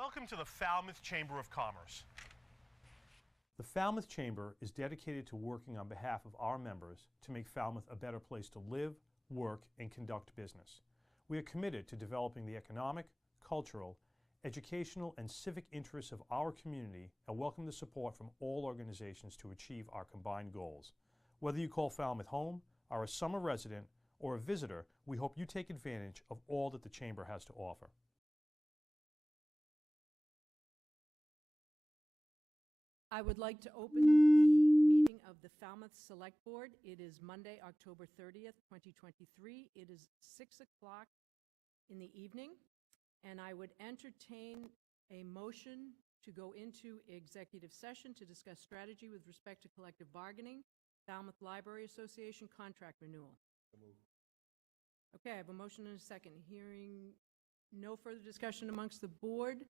Welcome to the Falmouth Chamber of Commerce. The Falmouth Chamber is dedicated to working on behalf of our members to make Falmouth a better place to live, work, and conduct business. We are committed to developing the economic, cultural, educational, and civic interests of our community and welcome the support from all organizations to achieve our combined goals. Whether you call Falmouth home, are a summer resident, or a visitor, we hope you take advantage of all that the Chamber has to offer. I would like to open the meeting of the Falmouth Select Board. It is Monday, October 30th, 2023. It is 6 o'clock in the evening, and I would entertain a motion to go into executive session to discuss strategy with respect to collective bargaining, Falmouth Library Association contract renewal. Okay, I have a motion and a second. Hearing no further discussion amongst the board.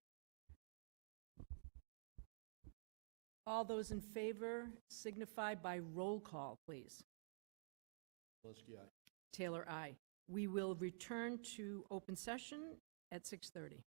All those in favor signify by roll call, please. Taylor, aye. We will return to open session at 6:30.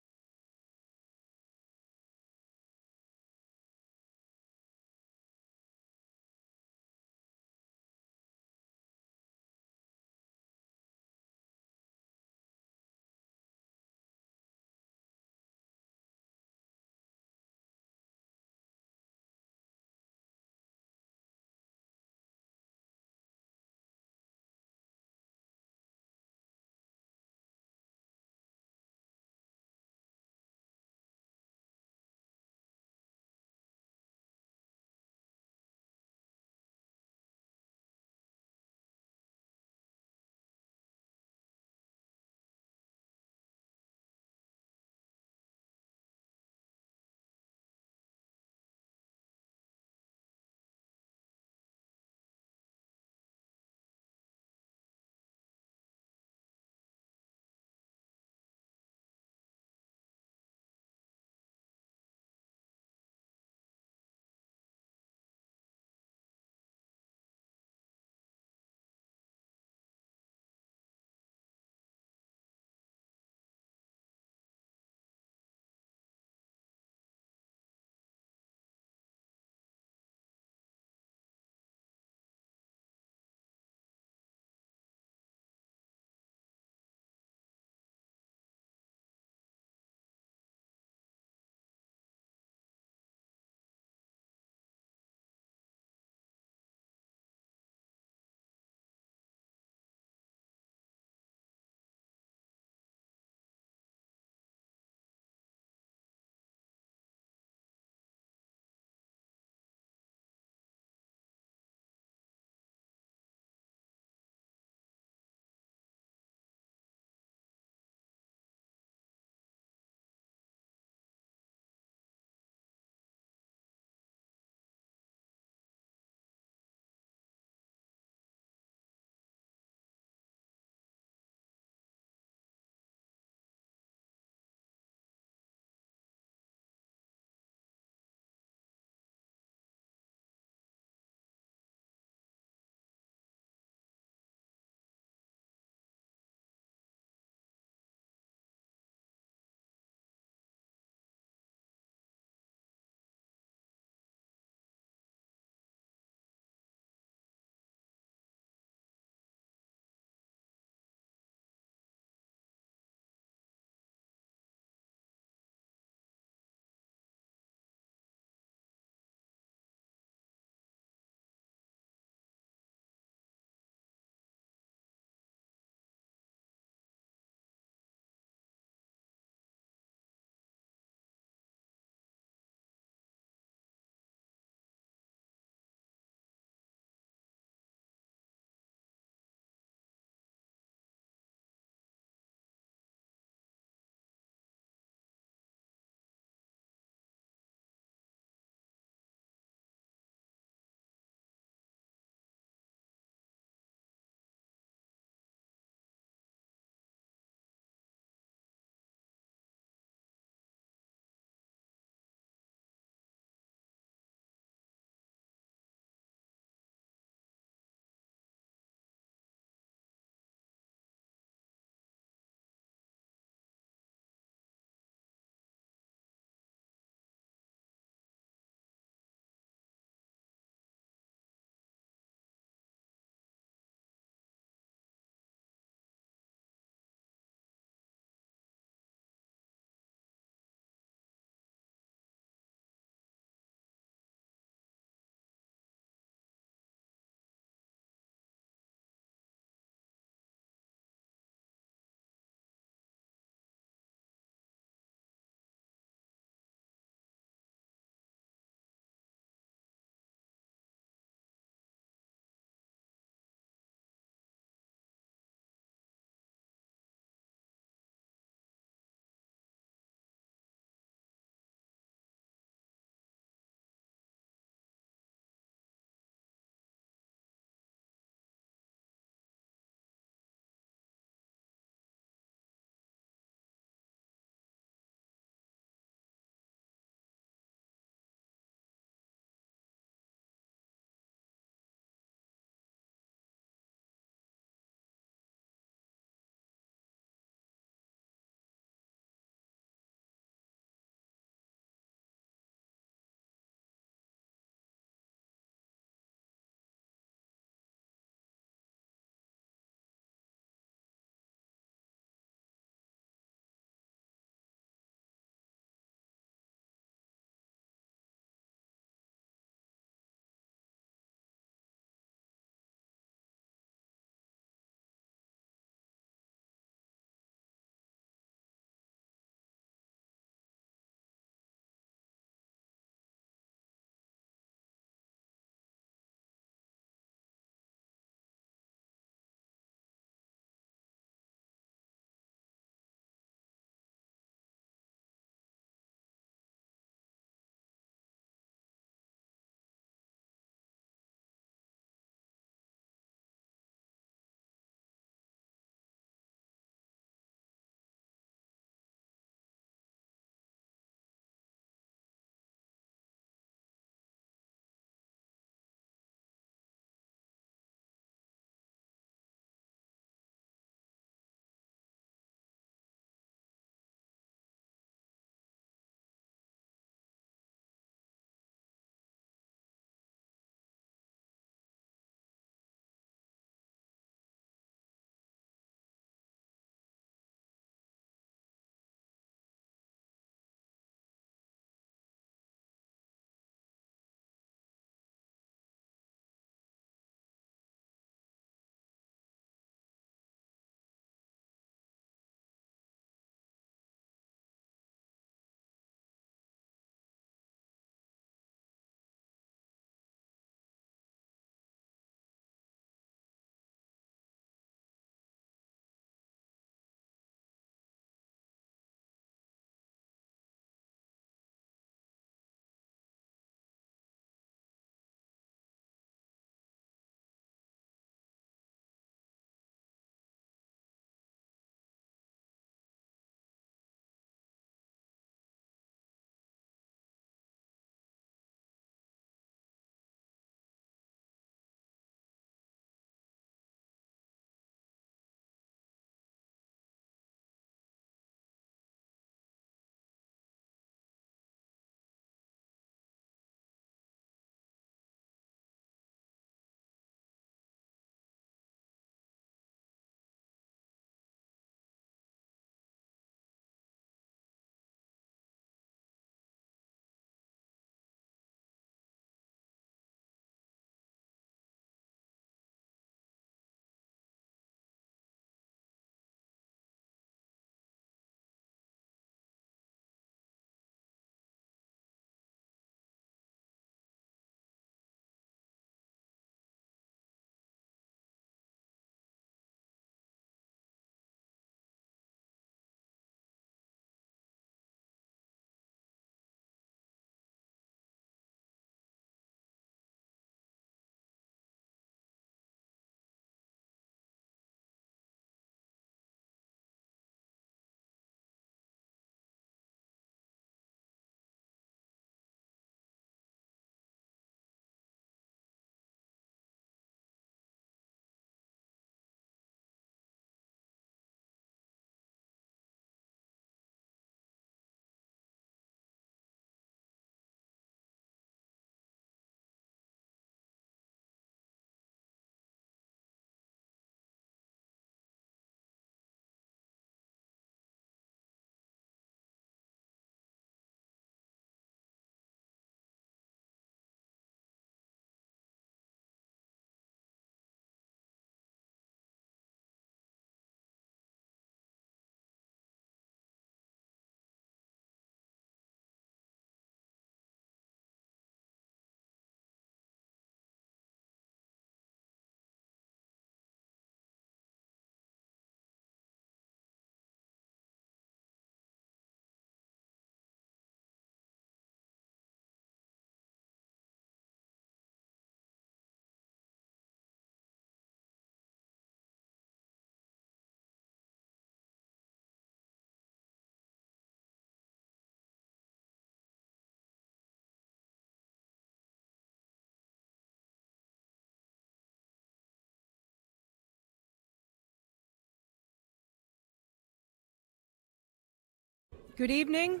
Good evening.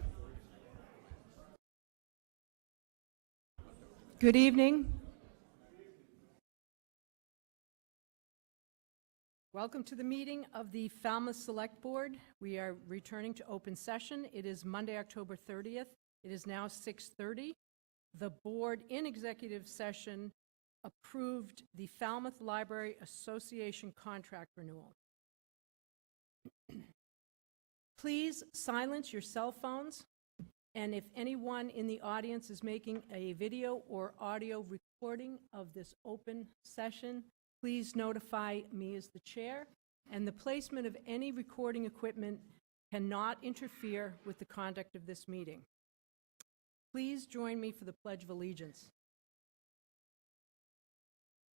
Good evening. Welcome to the meeting of the Falmouth Select Board. We are returning to open session. It is Monday, October 30th. It is now 6:30. The board in executive session approved the Falmouth Library Association contract renewal. Please silence your cell phones, and if anyone in the audience is making a video or audio recording of this open session, please notify me as the chair, and the placement of any recording equipment cannot interfere with the conduct of this meeting. Please join me for the Pledge of Allegiance.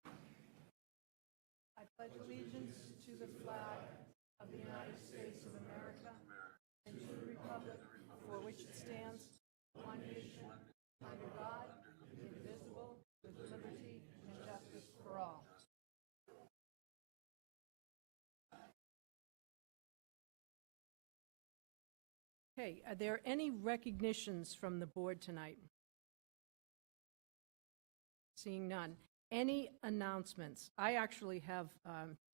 I pledge allegiance to the flag of the United States of America and to the republic for which it stands, one nation, under God, indivisible, with liberty and justice for all. Okay, are there any recognitions from the board tonight? Seeing none. Any announcements? I actually have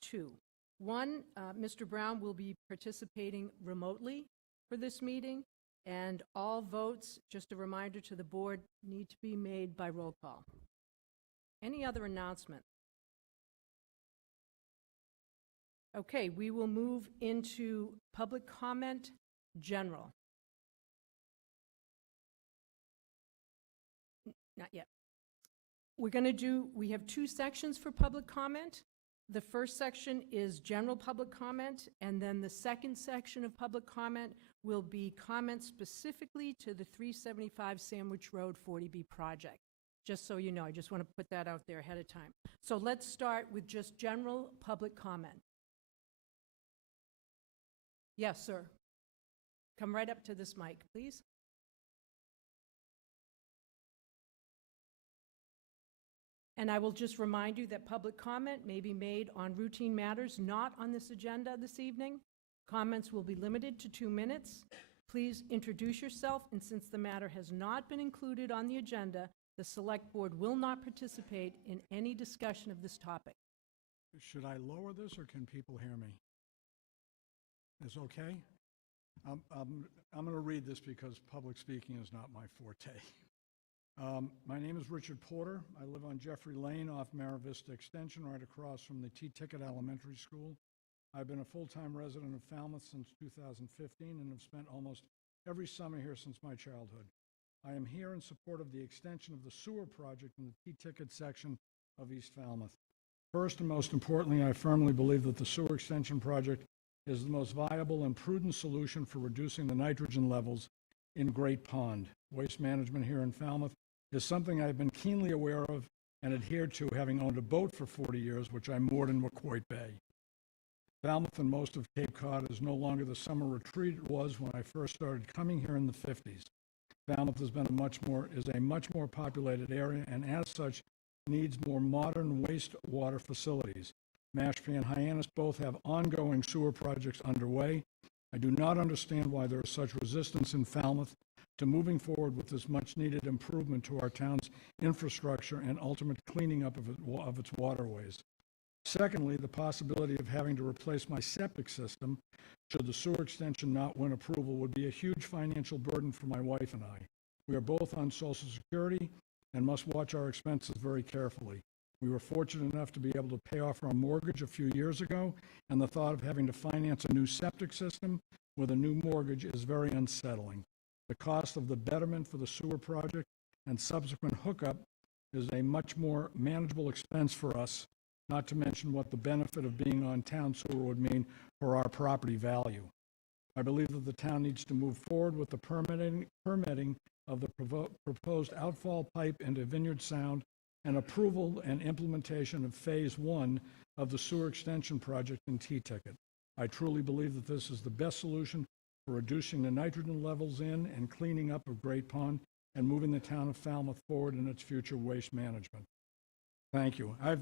two. One, Mr. Brown will be participating remotely for this meeting, and all votes, just a reminder to the board, need to be made by roll call. Any other announcement? Okay, we will move into public comment general. Not yet. We have two sections for public comment. The first section is general public comment, and then the second section of public comment will be comments specifically to the 375 Sandwich Road 40B project. Just so you know, I just want to put that out there ahead of time. So let's start with just general public comment. Yes, sir. Come right up to this mic, please. And I will just remind you that public comment may be made on routine matters not on this agenda this evening. Comments will be limited to 2 minutes. Please introduce yourself, and since the matter has not been included on the agenda, the Select Board will not participate in any discussion of this topic. Should I lower this, or can people hear me? Is okay? I'm going to read this because public speaking is not my forte. My name is Richard Porter. I live on Jeffrey Lane off Mara Vista Extension, right across from the T-Ticket Elementary School. I've been a full-time resident of Falmouth since 2015 and have spent almost every summer here since my childhood. I am here in support of the extension of the sewer project in the T-Ticket section of East Falmouth. First and most importantly, I firmly believe that the sewer extension project is the most viable and prudent solution for reducing the nitrogen levels in Great Pond. Waste management here in Falmouth is something I've been keenly aware of and adhered to, having owned a boat for 40 years, which I moored in McCoy Bay. Falmouth and most of Cape Cod is no longer the summer retreat it was when I first started coming here in the 50s. Falmouth has been is a much more populated area, and as such needs more modern wastewater facilities. Mashpee and Hyannis both have ongoing sewer projects underway. I do not understand why there is such resistance in Falmouth to moving forward with this much-needed improvement to our town's infrastructure and ultimate cleaning up of its waterways. Secondly, the possibility of having to replace my septic system should the sewer extension not win approval would be a huge financial burden for my wife and I. We are both on Social Security and must watch our expenses very carefully. We were fortunate enough to be able to pay off our mortgage a few years ago, and the thought of having to finance a new septic system with a new mortgage is very unsettling. The cost of the betterment for the sewer project and subsequent hookup is a much more manageable expense for us, not to mention what the benefit of being on town sewer would mean for our property value. I believe that the town needs to move forward with the permitting of the proposed outfall pipe into Vineyard Sound and approval and implementation of Phase 1 of the sewer extension project in T-Ticket. I truly believe that this is the best solution for reducing the nitrogen levels in and cleaning up of Great Pond and moving the town of Falmouth forward in its future waste management. Thank you. I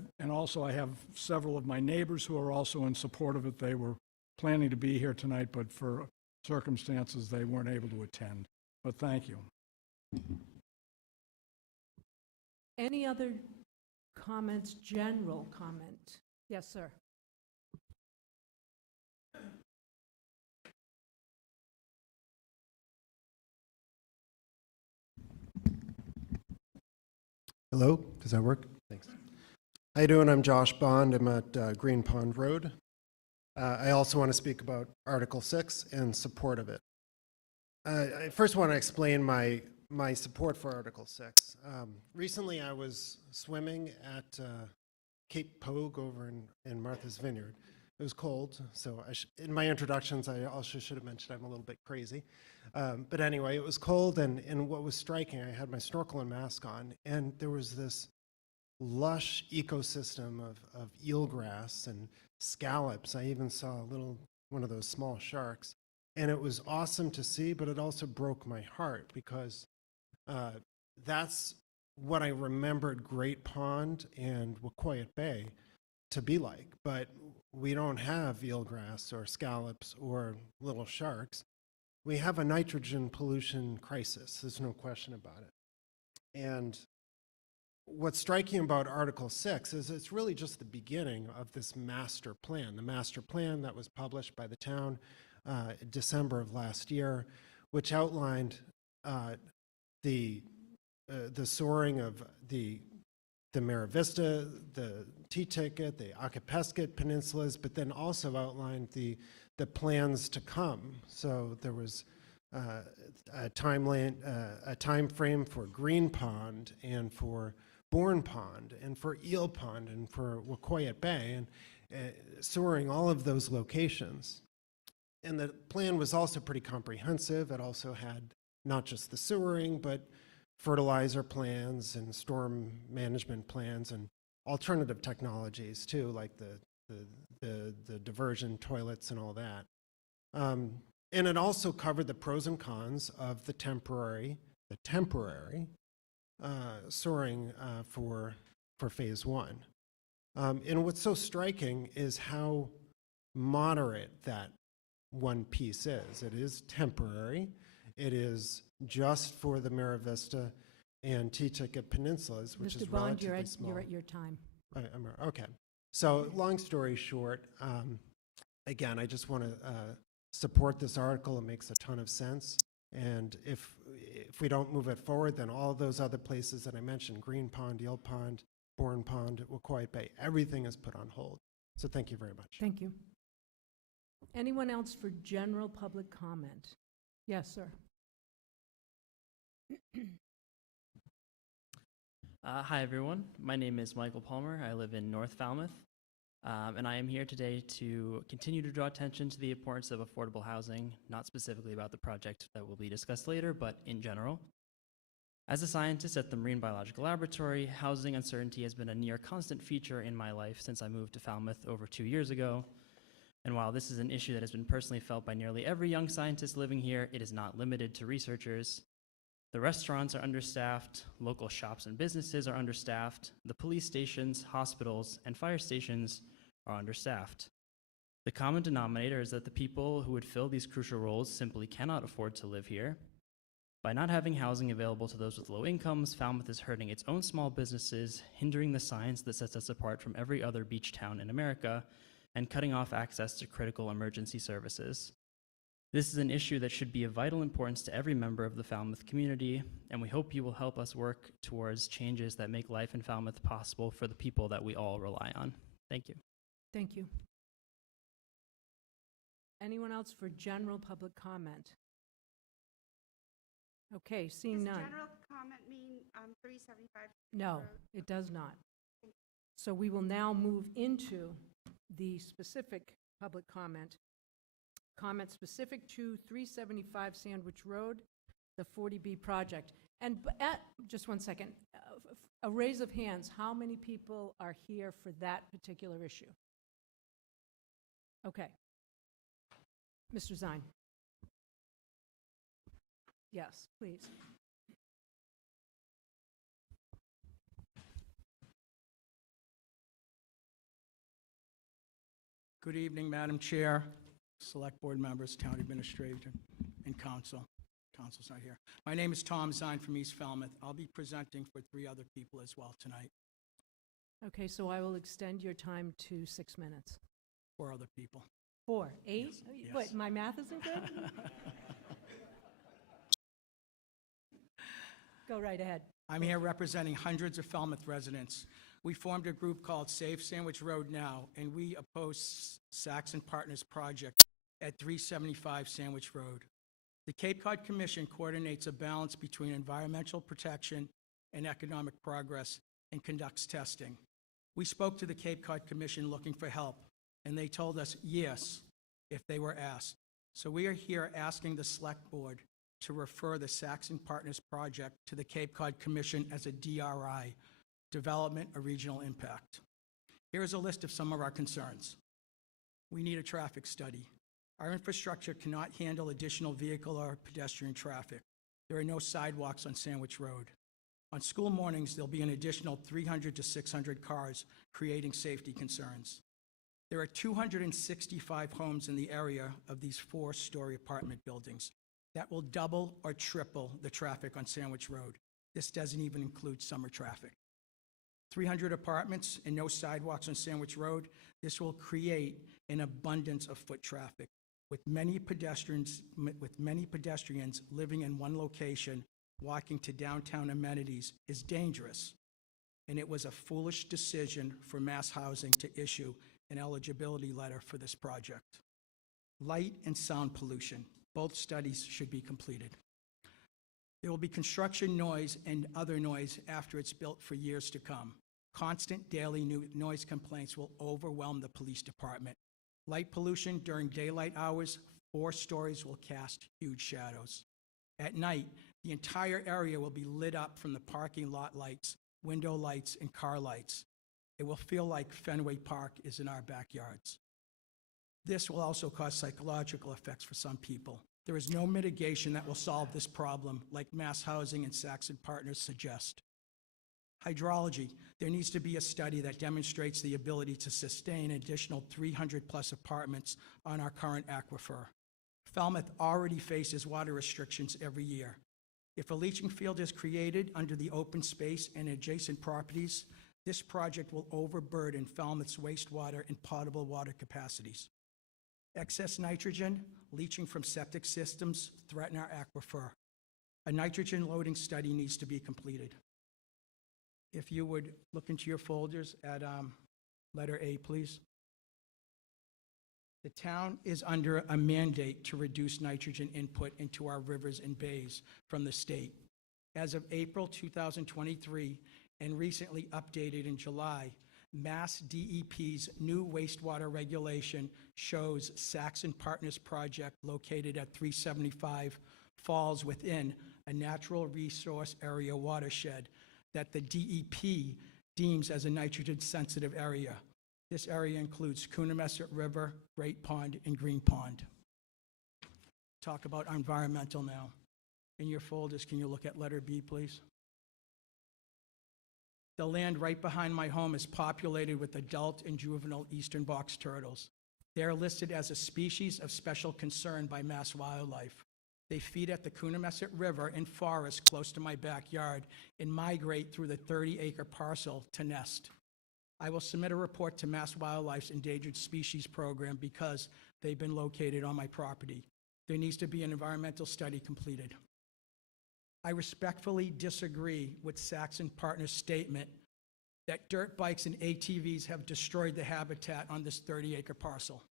have several of my neighbors who are also in support of it. They were planning to be here tonight, but for circumstances, they weren't able to attend. But thank you. Any other comments, general comment? Yes, sir. Hello, does that work? Thanks. How you doing? I'm Josh Bond. I'm at Green Pond Road. I also want to speak about Article 6 and support of it. I first want to explain my support for Article 6. Recently I was swimming at Cape Pogue over in Martha's Vineyard. It was cold, so in my introductions I also should have mentioned I'm a little bit crazy. But anyway, it was cold, and what was striking, I had my snorkel and mask on, and there was this lush ecosystem of eelgrass and scallops. I even saw one of those small sharks, and it was awesome to see, but it also broke my heart because that's what I remembered Great Pond and Wacoyet Bay to be like, but we don't have eelgrass or scallops or little sharks. We have a nitrogen pollution crisis. There's no question about it. And what's striking about Article 6 is it's really just the beginning of this master plan, the master plan that was published by the town December of last year, which outlined the soaring of the Mira Vista, the T-Ticket, the Acapesket peninsulas, but then also outlined the plans to come. So there was a time frame for Green Pond and for Bourne Pond and for Eel Pond and for Wacoyet Bay, and soaring all of those locations. And the plan was also pretty comprehensive. It also had not just the sewering, but fertilizer plans and storm management plans and alternative technologies too, like the diversion toilets and all that. And it also covered the pros and cons of the temporary soaring for phase one. And what's so striking is how moderate that one piece is. It is temporary. It is just for the Mira Vista and T-Ticket peninsulas, which is Mr. Bond, relatively small. you're at your time. Okay. So long story short, again, I just want to support this article. It makes a ton of sense. And if we don't move it forward, then all those other places that I mentioned, Green Pond, Eel Pond, Bourne Pond, Wacoyet Bay, everything is put on hold. So thank you very much. Thank you. Anyone else for general public comment? Yes, sir. Hi, everyone. My name is Michael Palmer. I live in North Falmouth, and I am here today to continue to draw attention to the importance of affordable housing, not specifically about the project that will be discussed later, but in general. As a scientist at the Marine Biological Laboratory, housing uncertainty has been a near constant feature in my life since I moved to Falmouth over 2 years ago. And while this is an issue that has been personally felt by nearly every young scientist living here, it is not limited to researchers. The restaurants are understaffed, local shops and businesses are understaffed, the police stations, hospitals, and fire stations are understaffed. The common denominator is that the people who would fill these crucial roles simply cannot afford to live here. By not having housing available to those with low incomes, Falmouth is hurting its own small businesses, hindering the science that sets us apart from every other beach town in America, and cutting off access to critical emergency services. This is an issue that should be of vital importance to every member of the Falmouth community, and we hope you will help us work towards changes that make life in Falmouth possible for the people that we all rely on. Thank you. Thank you. Anyone else for general public comment? Okay, seeing none. Does general comment mean 375? No, it does not. So we will now move into the specific public comment. Comment specific to 375 Sandwich Road, the 40B project. And just 1 second, a raise of hands, how many people are here for that particular issue? Okay. Mr. Zine. Yes, please. Good evening, Madam Chair, select board members, town administrator, and council. Council's not here. My name is Tom Zine from East Falmouth. I'll be presenting for 3 other people as well tonight, Okay, so I will extend your time to 6 minutes. 4 other people. 4, 8? Yes, yes. What, my math isn't good? Go right ahead. I'm here representing hundreds of Falmouth residents. We formed a group called Save Sandwich Road Now, and we oppose Saxon Partners project at 375 Sandwich Road. The Cape Cod Commission coordinates a balance between environmental protection and economic progress and conducts testing. We spoke to the Cape Cod Commission looking for help, and they told us yes, if they were asked. So we are here asking the Select Board to refer the Saxon Partners project to the Cape Cod Commission as a DRI, Development of Regional Impact. Here is a list of some of our concerns. We need a traffic study. Our infrastructure cannot handle additional vehicle or pedestrian traffic. There are no sidewalks on Sandwich Road. On school mornings, there'll be an additional 300 to 600 cars, creating safety concerns. There are 265 homes in the area of these 4-story apartment buildings. That will double or triple the traffic on Sandwich Road. This doesn't even include summer traffic. 300 apartments and no sidewalks on Sandwich Road. This will create an abundance of foot traffic. With many pedestrians living in one location, walking to downtown amenities is dangerous. And it was a foolish decision for Mass Housing to issue an eligibility letter for this project. Light and sound pollution. Both studies should be completed. There will be construction noise and other noise after it's built for years to come. Constant daily noise complaints will overwhelm the police department. Light pollution during daylight hours, 4 stories will cast huge shadows. At night, the entire area will be lit up from the parking lot lights, window lights, and car lights. It will feel like Fenway Park is in our backyards. This will also cause psychological effects for some people. There is no mitigation that will solve this problem, like Mass Housing and Saxon Partners suggest. Hydrology. There needs to be a study that demonstrates the ability to sustain additional 300-plus apartments on our current aquifer. Falmouth already faces water restrictions every year. If a leaching field is created under the open space and adjacent properties, this project will overburden Falmouth's wastewater and potable water capacities. Excess nitrogen leaching from septic systems threaten our aquifer. A nitrogen loading study needs to be completed. If you would look into your folders at letter A, please. The town is under a mandate to reduce nitrogen input into our rivers and bays from the state. As of April 2023, and recently updated in July, Mass DEP's new wastewater regulation shows Saxon Partners project located at 375 falls within a natural resource area watershed that the DEP deems as a nitrogen-sensitive area. This area includes Coonamessett River, Great Pond, and Green Pond. Talk about environmental now. In your folders, can you look at letter B, please? The land right behind my home is populated with adult and juvenile eastern box turtles. They are listed as a species of special concern by Mass Wildlife. They feed at the Coonamessett River and forest close to my backyard and migrate through the 30-acre parcel to nest. I will submit a report to Mass Wildlife's Endangered Species Program because they've been located on my property. There needs to be an environmental study completed. I respectfully disagree with Saxon Partners' statement that dirt bikes and ATVs have destroyed the habitat on this 30-acre parcel.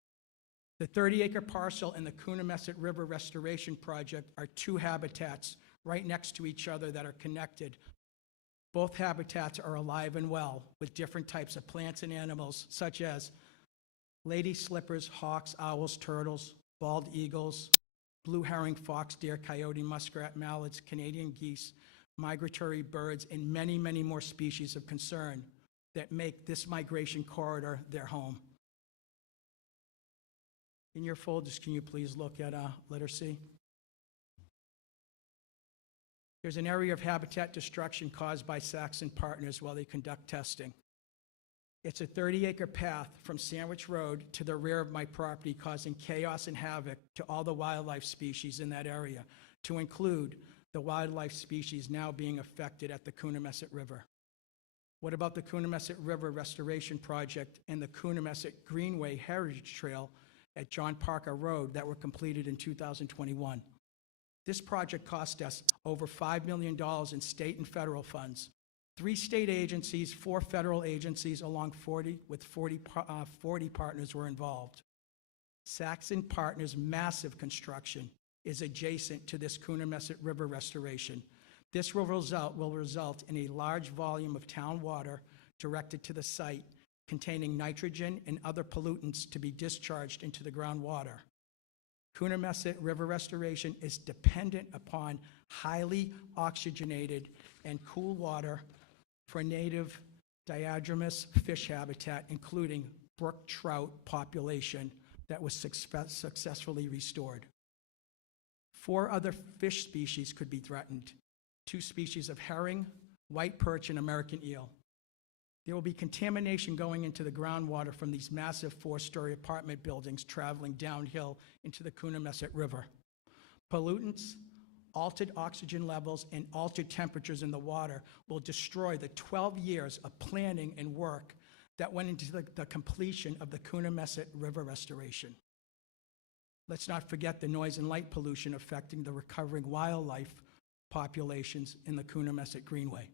The 30-acre parcel and the Coonamessett River Restoration Project are 2 habitats right next to each other that are connected. Both habitats are alive and well with different types of plants and animals, such as lady slippers, hawks, owls, turtles, bald eagles, blue herring, fox, deer, coyote, muskrat, mallards, Canadian geese, migratory birds, and many, many more species of concern that make this migration corridor their home. In your folders, can you please look at letter C? There's an area of habitat destruction caused by Saxon Partners while they conduct testing. It's a 30-acre path from Sandwich Road to the rear of my property, causing chaos and havoc to all the wildlife species in that area, to include the wildlife species now being affected at the Coonamessett River. What about the Coonamessett River Restoration Project and the Coonamessett Greenway Heritage Trail at John Parker Road that were completed in 2021? This project cost us over $5 million in state and federal funds. 3 state agencies, 4 federal agencies, along 40 partners were involved. Saxon Partners' massive construction is adjacent to this Coonamessett River restoration. This will result in a large volume of town water directed to the site, containing nitrogen and other pollutants to be discharged into the groundwater. Coonamessett River restoration is dependent upon highly oxygenated and cool water for native diadromous fish habitat, including brook trout population that was successfully restored. 4 other fish species could be threatened: 2 species of herring, white perch, and American eel. There will be contamination going into the groundwater from these massive 4-story apartment buildings traveling downhill into the Coonamessett River. Pollutants, altered oxygen levels, and altered temperatures in the water will destroy the 12 years of planning and work that went into the completion of the Coonamessett River restoration. Let's not forget the noise and light pollution affecting the recovering wildlife populations in the Coonamessett Greenway.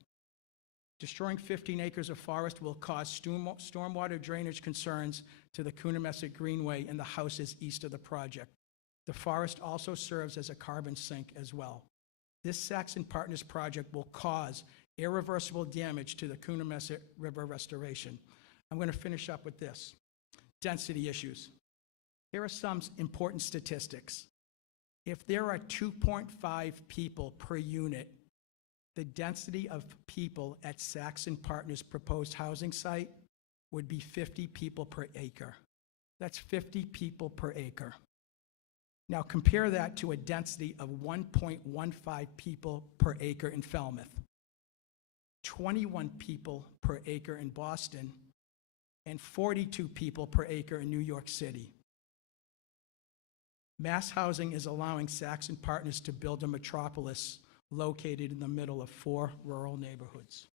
Destroying 15 acres of forest will cause stormwater drainage concerns to the Coonamessett Greenway and the houses east of the project. The forest also serves as a carbon sink as well. This Saxon Partners project will cause irreversible damage to the Coonamessett River restoration. I'm going to finish up with this. Density issues. Here are some important statistics. If there are 2.5 people per unit, the density of people at Saxon Partners' proposed housing site would be 50 people per acre. That's 50 people per acre. Now compare that to a density of 1.15 people per acre in Falmouth, 21 people per acre in Boston, and 42 people per acre in New York City. Mass housing is allowing Saxon Partners to build a metropolis located in the middle of 4 rural neighborhoods.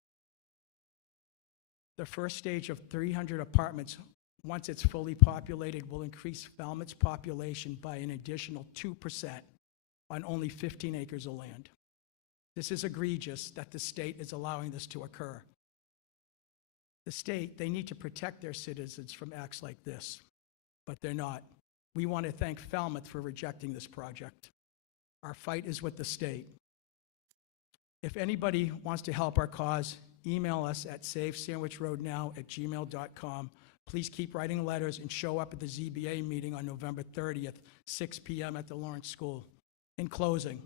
The first stage of 300 apartments, once it's fully populated, will increase Falmouth's population by an additional 2% on only 15 acres of land. This is egregious that the state is allowing this to occur. The state, they need to protect their citizens from acts like this, but they're not. We want to thank Falmouth for rejecting this project. Our fight is with the state. If anybody wants to help our cause, email us at savesandwichroadnow@gmail.com. Please keep writing letters and show up at the ZBA meeting on November 30th, 6 p.m. at the Lawrence School. In closing,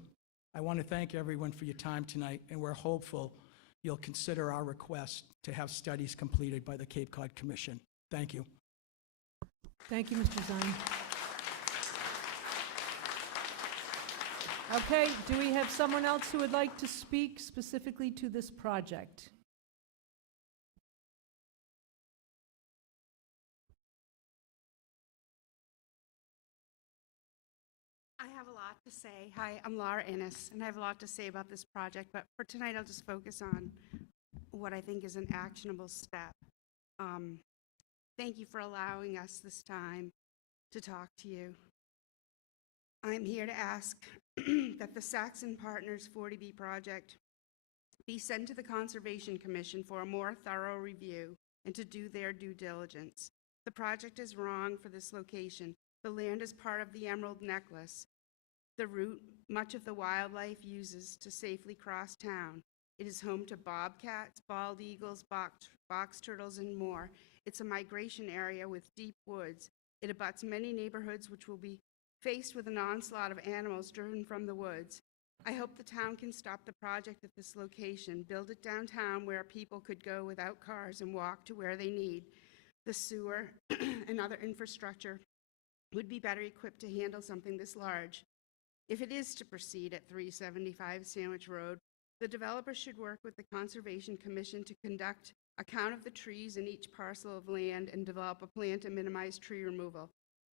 I want to thank everyone for your time tonight, and we're hopeful you'll consider our request to have studies completed by the Cape Cod Commission. Thank you. Thank you, Mr. Zine. Okay, do we have someone else who would like to speak specifically to this project? I have a lot to say. Hi, I'm Laura Innes, and I have a lot to say about this project, but for tonight I'll just focus on what I think is an actionable step. Thank you for allowing us this time to talk to you. I'm here to ask that the Saxon Partners 40B project be sent to the Conservation Commission for a more thorough review and to do their due diligence. The project is wrong for this location. The land is part of the Emerald Necklace, the route much of the wildlife uses to safely cross town. It is home to bobcats, bald eagles, box turtles, and more. It's a migration area with deep woods. It abuts many neighborhoods which will be faced with an onslaught of animals driven from the woods. I hope the town can stop the project at this location, build it downtown where people could go without cars and walk to where they need. The sewer and other infrastructure would be better equipped to handle something this large. If it is to proceed at 375 Sandwich Road, the developer should work with the Conservation Commission to conduct a count of the trees in each parcel of land and develop a plan to minimize tree removal,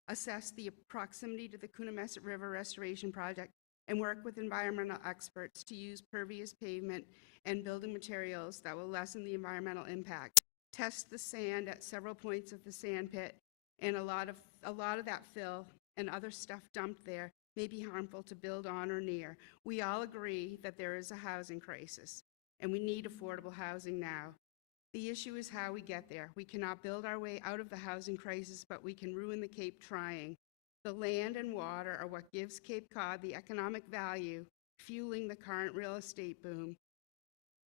assess the proximity to the Coonamessett River Restoration Project, and work with environmental experts to use pervious pavement and building materials that will lessen the environmental impact. Test the sand at several points of the sand pit, and a lot of that fill and other stuff dumped there may be harmful to build on or near. We all agree that there is a housing crisis, and we need affordable housing now. The issue is how we get there. We cannot build our way out of the housing crisis, but we can ruin the Cape trying. The land and water are what gives Cape Cod the economic value, fueling the current real estate boom.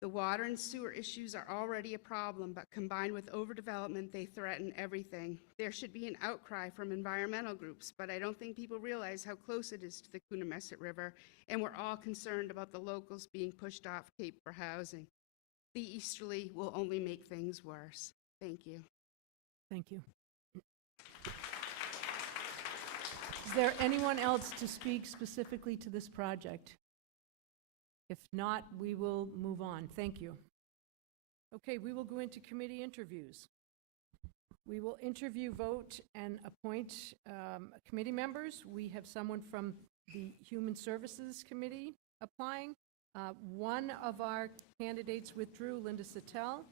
The water and sewer issues are already a problem, but combined with overdevelopment, they threaten everything. There should be an outcry from environmental groups, but I don't think people realize how close it is to the Coonamessett River, and we're all concerned about the locals being pushed off Cape for housing. The easterly will only make things worse. Thank you. Thank you. Is there anyone else to speak specifically to this project? If not, we will move on. Thank you. Okay, we will go into committee interviews. We will interview, vote, and appoint committee members. We have someone from the Human Services Committee applying. One of our candidates withdrew, Linda Sattel.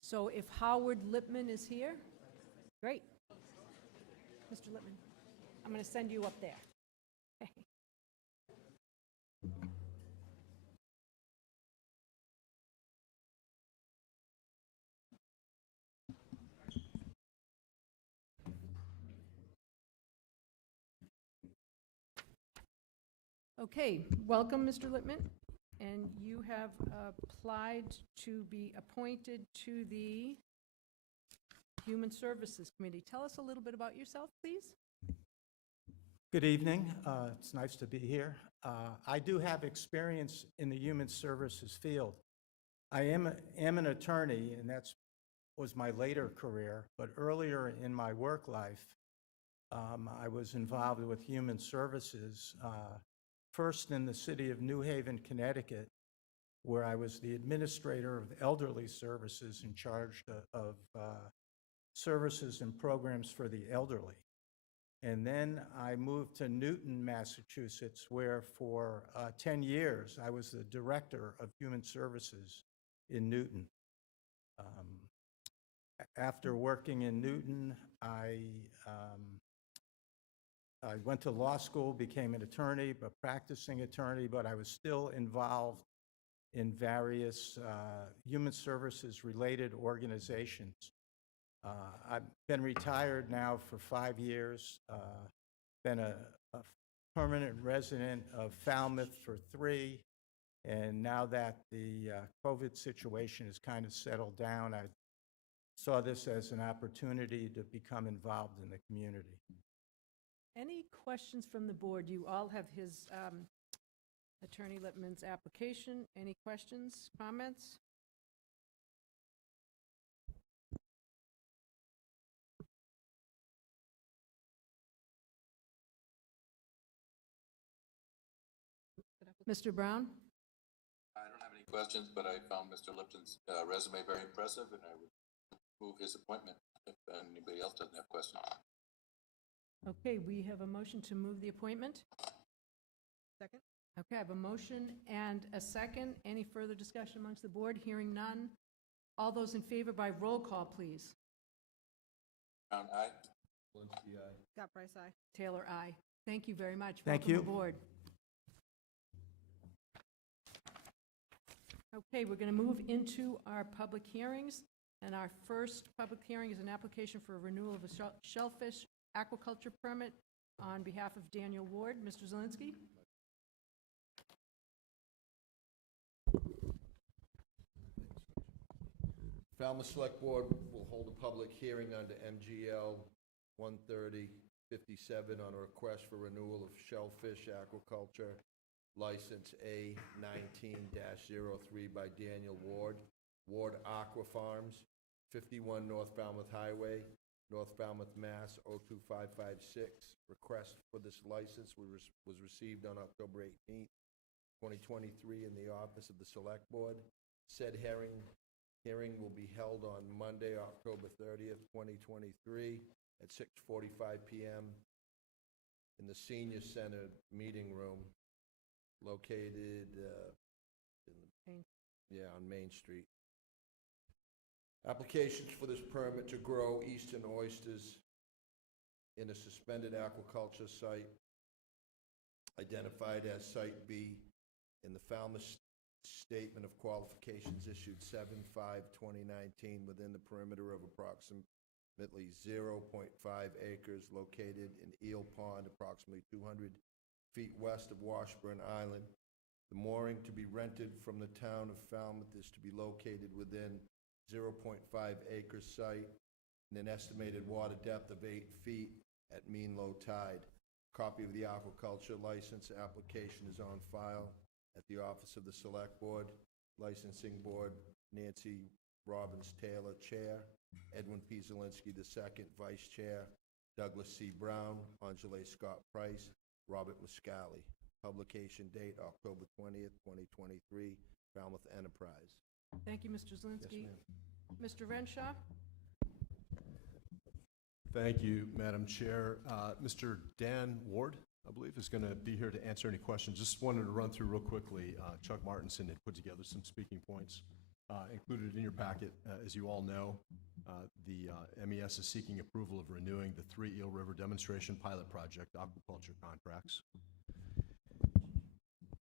So if Howard Lipman is here, great. Mr. Lipman, I'm going to send you up there. Okay. Okay, welcome, Mr. Lipman, and you have applied to be appointed to the Human Services Committee. Tell us a little bit about yourself, please. Good evening. It's nice to be here. I do have experience in the human services field. I am an attorney, and was my later career, but earlier in my work life, I was involved with human services, first in the city of New Haven, Connecticut, where I was the administrator of elderly services in charge of services and programs for the elderly. And then I moved to Newton, Massachusetts, where for 10 years I was the director of human services in Newton. After working in Newton, I went to law school, became an attorney, a practicing attorney, but I was still involved in various human services related organizations. I've been retired now for 5 years, been a permanent resident of Falmouth for 3, and now that the COVID situation has kind of settled down, I saw this as an opportunity to become involved in the community. Any questions from the board? You all have his Attorney Lipman's application. Any questions, comments? Mr. Brown? I don't have any questions, but I found Mr. Lipton's resume very impressive, and I would move his appointment if anybody else doesn't have questions. Okay, we have a motion to move the appointment. Second. Okay, I have a motion and a second. Any further discussion amongst the board? Hearing none. All those in favor by roll call, please. Brown, aye. Walensky, aye. Scott Price, aye. Taylor, aye. Thank you very much. Thank Welcome you. aboard. Okay, we're going to move into our public hearings, and our first public hearing is an application for a renewal of a shellfish aquaculture permit on behalf of Daniel Ward. Mr. Zelinski? Falmouth Select Board will hold a public hearing under MGL 13057 on a request for renewal of shellfish aquaculture license A19-03 by Daniel Ward, Ward Aqua Farms, 51 North Falmouth Highway, North Falmouth, Mass. 02556. Request for this license was received on October 18th, 2023 in the office of the Select Board. Said hearing Hearing will be held on Monday, October 30th, 2023, at 6:45 PM in the Senior Center Meeting Room located on Main Street. Applications for this permit to grow eastern oysters in a suspended aquaculture site identified as Site B in the Falmouth Statement of Qualifications issued 7/5/2019 within the perimeter of approximately 0.5 acres located in Eel Pond, approximately 200 feet west of Washburn Island. The mooring to be rented from the town of Falmouth is to be located within 0.5 acre site and an estimated water depth of 8 feet at mean low tide. Copy of the aquaculture license application is on file at the office of the Select Board. Licensing Board, Nancy Robbins Taylor, Chair, Edwin P. Zelinski II, Vice Chair, Douglas C. Brown, Angela Scott Price, Robert Muscali. Publication date, October 20th, 2023, Falmouth Enterprise. Thank you, Mr. Zelinski. Yes, ma'am. Mr. Renshaw? Thank you, Madam Chair. Mr. Dan Ward, I believe, is going to be here to answer any questions. Just wanted to run through real quickly. Chuck Martinson had put together some speaking points included in your packet. As you all know, the MES is seeking approval of renewing the 3 Eel River Demonstration Pilot Project aquaculture contracts.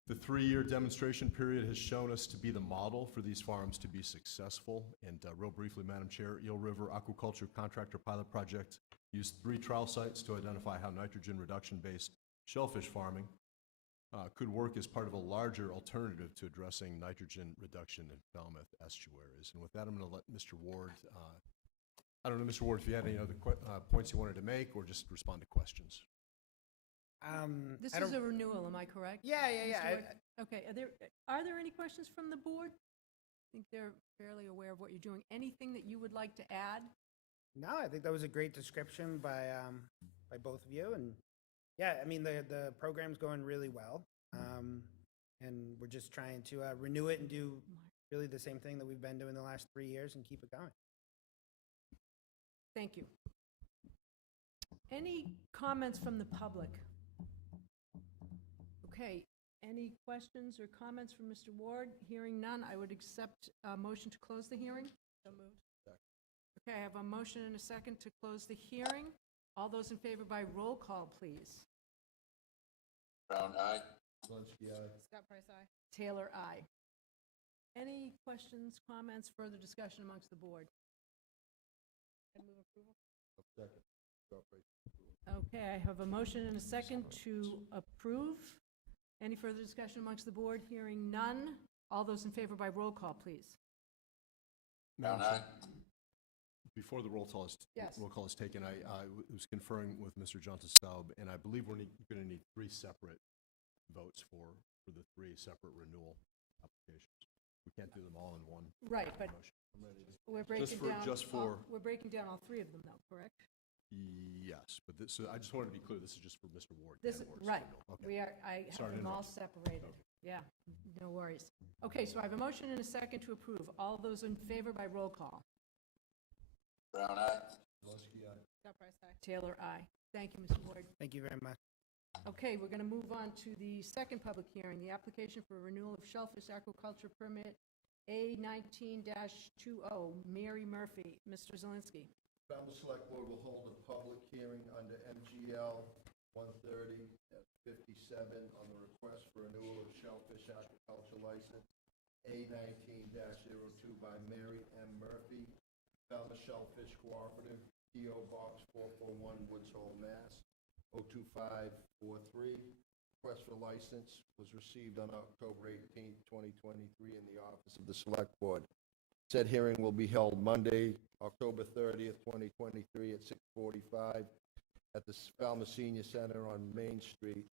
The 3-year demonstration period has shown us to be the model for these farms to be successful. And real briefly, Madam Chair, Eel River Aquaculture Contractor Pilot Project used 3 trial sites to identify how nitrogen reduction-based shellfish farming could work as part of a larger alternative to addressing nitrogen reduction in Falmouth estuaries. And with that, I'm going to let Mr. Ward, I don't know, Mr. Ward, if you had any other points you wanted to make or just respond to questions. This is a renewal, am I correct? Yeah. Mr. Ward? Okay, are there any questions from the board? I think they're fairly aware of what you're doing. Anything that you would like to add? No, I think that was a great description by both of you, and yeah, I mean the program's going really well, and we're just trying to renew it and do really the same thing that we've been doing the last 3 years and keep it going. Thank you. Any comments from the public? Okay, any questions or comments from Mr. Ward? Hearing none, I would accept a motion to close the hearing. So moved. Okay, I have a motion and a second to close the hearing. All those in favor by roll call, please. Brown, aye. Zelinski, aye. Scott Price, aye. Taylor, aye. Any questions, comments, further discussion amongst the board? I move approval. Second. Scott Price. Okay, I have a motion and a second to approve. Any further discussion amongst the board? Hearing none. All those in favor by roll call, please. Brown, aye. Before the roll call is taken, I was conferring with Mr. Johnson Staub, and I believe we're going to need 3 separate votes for the 3 separate renewal applications. We can't do them all in one. Right, but motion. we're breaking down. Just for we're breaking down all 3 of them, though, correct? Yes, but this, so I just wanted to be clear. This is just for Mr. Ward. This Dan Ward's right. renewal. Okay. We are. I have Sorry to them all interrupt. separated. Okay. Yeah, no worries. Okay, so I have a motion and a second to approve. All those in favor by roll call. Brown, aye. Zelinski, aye. Scott Price, aye. Taylor, aye. Thank you, Mr. Ward. Thank you very much. Okay, we're going to move on to the second public hearing, the application for renewal of shellfish aquaculture permit A19-20, Mary Murphy. Mr. Zelinski. Falmouth Select Board will hold a public hearing under MGL 130-57 on the request for renewal of shellfish aquaculture license A19-02 by Mary M. Murphy, Falmouth Shellfish Cooperative, P.O. Box 441, Woods Hole, Mass. 02543. Request for license was received on October 18, 2023 in the office of the Select Board. Said hearing will be held Monday, October 30th, 2023 at 6:45 at the Falmouth Senior Center on Main Street.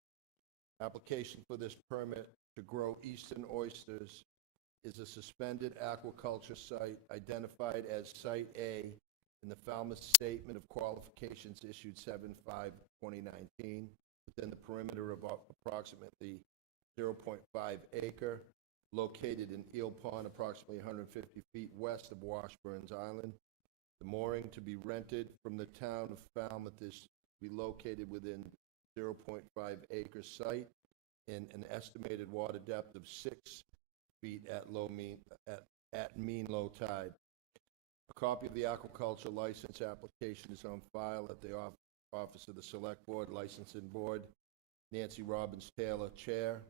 Application for this permit to grow eastern oysters is a suspended aquaculture site identified as Site A in the Falmouth Statement of Qualifications issued 7/5/2019 within the perimeter of approximately 0.5 acre located in Eel Pond, approximately 150 feet west of Washburn's Island. The mooring to be rented from the town of Falmouth is to be located within 0.5 acre site in an estimated water depth of 6 feet at mean low tide. A copy of the aquaculture license application is on file at the office of the Select Board, Licensing Board. Nancy Robbins Taylor, Chair.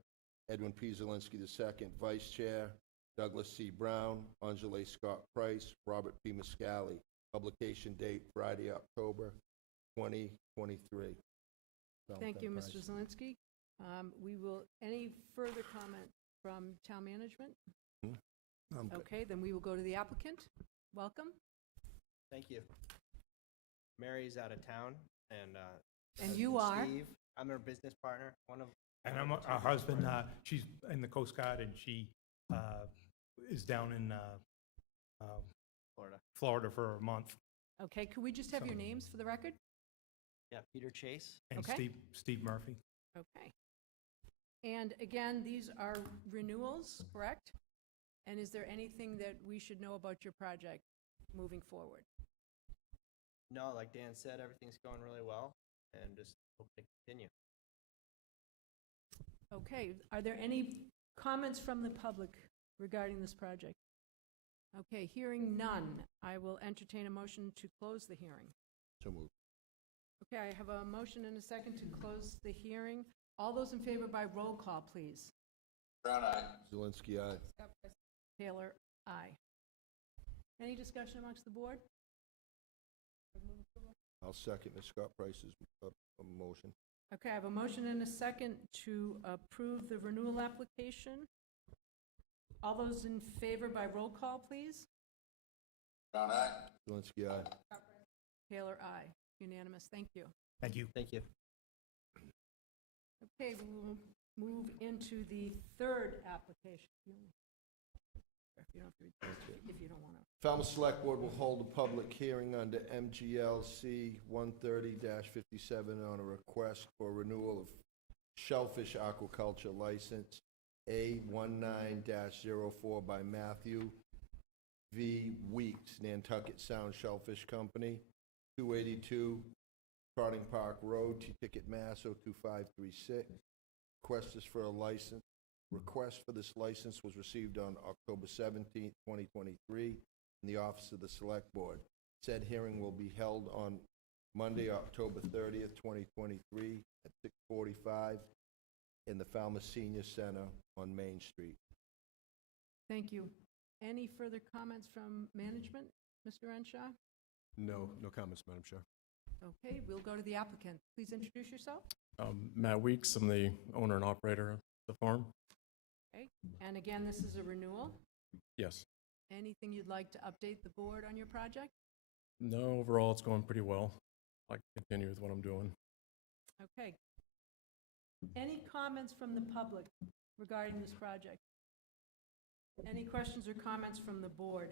Edwin P. Zielinski II, Vice Chair. Douglas C. Brown, Angela Scott Price, Robert P. Muscali. Publication date Friday, October 2023. Thank you, Mr. Zielinski. Any further comment from town management? I'm good. Okay, then we will go to the applicant. Welcome. Thank you. Mary's out of town, and you are? Steve. I'm her business partner. And I'm her husband. She's in the Coast Guard, and she is down in Florida for a month. Okay, could we just have your names for the record? Yeah, Peter Chase. And Okay. Steve Murphy. Okay. And again, these are renewals, correct? And is there anything that we should know about your project moving forward? No, like Dan said, everything's going really well, and just hope to continue. Okay, are there any comments from the public regarding this project? Okay, hearing none, I will entertain a motion to close the hearing. So moved. Okay, I have a motion and a second to close the hearing. All those in favor by roll call, please. Brown eye. Zielinski, aye. Taylor, aye. Any discussion amongst the board? I'll second Ms. Scott Price's motion. Okay, I have a motion and a second to approve the renewal application. All those in favor by roll call, please. Brown eye. Zielinski, aye. Taylor, aye. Unanimous. Thank you. Thank you. Thank you. Okay, we will move into the third application. If you don't want to. Falmouth Select Board will hold a public hearing under MGLC 130-57 on a request for renewal of shellfish aquaculture license A19-04 by Matthew V. Weeks, Nantucket Sound Shellfish Company, 282 Trotting Park Road, T-Ticket, Mass. 02536. Request is for a license. Request for this license was received on October 17th, 2023, in the office of the Select Board. Said hearing will be held on Monday, October 30th, 2023, at 6:45 in the Falmouth Senior Center on Main Street. Thank you. Any further comments from management? Mr. Renshaw? No comments, Madam Chair. Okay, we'll go to the applicant. Please introduce yourself. Matt Weeks, I'm the owner and operator of the farm. Okay, and again, this is a renewal. Yes. Anything you'd like to update the board on your project? No, overall it's going pretty well. I'd like to continue with what I'm doing. Okay. Any comments from the public regarding this project? Any questions or comments from the board?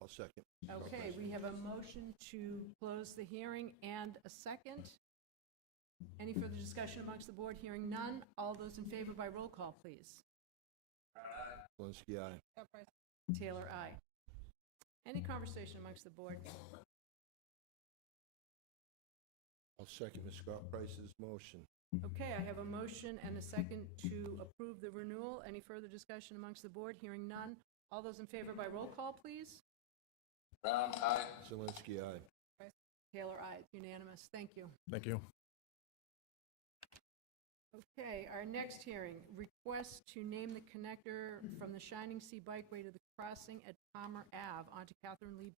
I'll second. Okay, we have a motion to close the hearing and a second. Any further discussion amongst the board? Hearing none. All those in favor by roll call, please. Zielinski, aye. Taylor, aye. Any conversation amongst the board? I'll second Ms. Scott Price's motion. Okay, I have a motion and a second to approve the renewal. Any further discussion amongst the board? Hearing none. All those in favor by roll call, please. Brown eye. Zielinski, aye. Taylor, aye. It's unanimous. Thank you. Thank you. Okay, our next hearing, request to name the connector from the Shining Sea Bikeway to the crossing at Palmer Ave onto Catherine Lee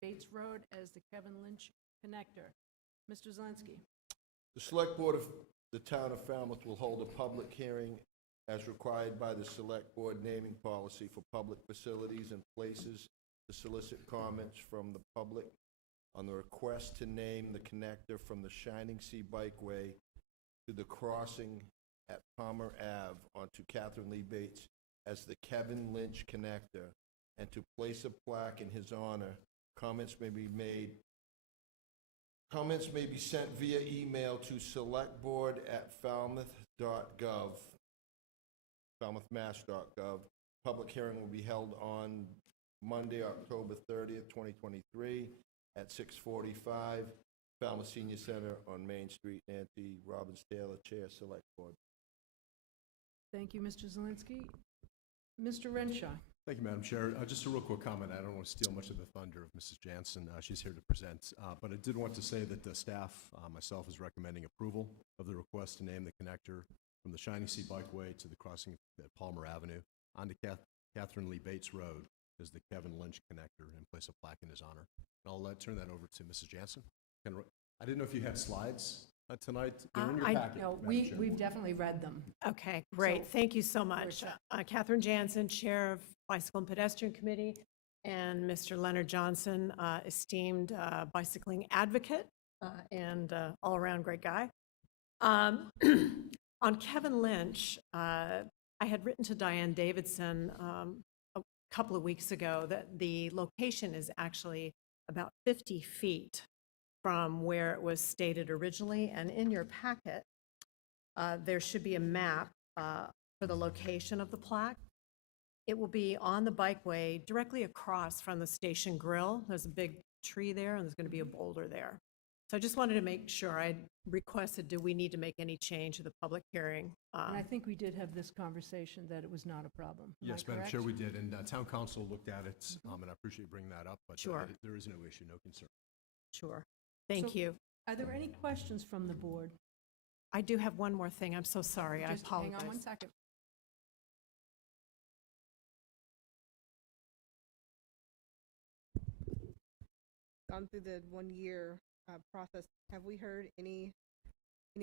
Bates Road as the Kevin Lynch connector. Mr. Zielinski. The Select Board of the Town of Falmouth will hold a public hearing as required by the Select Board naming policy for public facilities and places to solicit comments from the public on the request to name the connector from the Shining Sea Bikeway to the crossing at Palmer Ave onto Catherine Lee Bates as the Kevin Lynch connector, and to place a plaque in his honor. Comments may be made Comments may be sent via email to selectboard@falmouth.gov, falmouthmass.gov. Public hearing will be held on Monday, October 30th, 2023, at 6:45, Falmouth Senior Center on Main Street. Nancy Robbins-Taylor, Chair, Select Board. Thank you, Mr. Zelinski. Mr. Renshaw. Thank you, Madam Chair. Just a real quick comment. I don't want to steal much of the thunder of Mrs. Jansen. She's here to present. But I did want to say that the staff, myself, is recommending approval of the request to name the connector from the Shining Sea Bikeway to the crossing at Palmer Avenue onto Catherine Lee Bates Road as the Kevin Lynch connector and place a plaque in his honor. And I'll turn that over to Mrs. Jansen. I didn't know if you had slides tonight. They're in your packet, No, Madam Chair. we've definitely read them. Okay, great. So, Thank you so much. Marcia. Catherine Jansen, Chair of Bicycle and Pedestrian Committee, and Mr. Leonard Johnson, esteemed bicycling advocate and all-around great guy. On Kevin Lynch, I had written to Diane Davidson a couple of weeks ago that the location is actually about 50 feet from where it was stated originally, and in your packet, there should be a map for the location of the plaque. It will be on the bikeway directly across from the station grill. There's a big tree there, and there's going to be a boulder there. So I just wanted to make sure. I requested, do we need to make any change to the public hearing? And I think we did have this conversation that it was not a problem. Am I Yes, Madam correct? Chair, we did. And Town Council looked at it, and I appreciate you bringing that up. But Sure. there is no issue, no concern. Sure. Thank So, you. Are there any questions from the board? I do have one more thing. I'm so sorry. I Just apologize. hang on one second. Gone through the 1-year process, have we heard any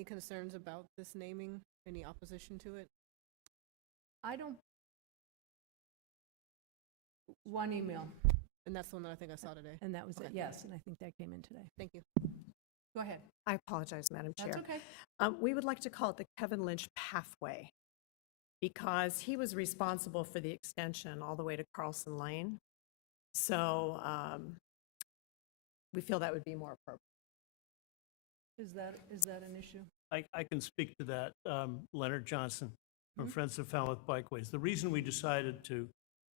concerns about this naming, any opposition to it? I don't. One email. And that's the one that I think I saw today. And that was it, Okay. yes, and I think that came in today. Thank you. Go ahead. I apologize, Madam Chair. That's okay. We would like to call it the Kevin Lynch Pathway because he was responsible for the extension all the way to Carlson Lane. So we feel that would be more appropriate. Is that an issue? I can speak to that. Leonard Johnson from Mhm. Friends of Falmouth Bikeways. The reason we decided to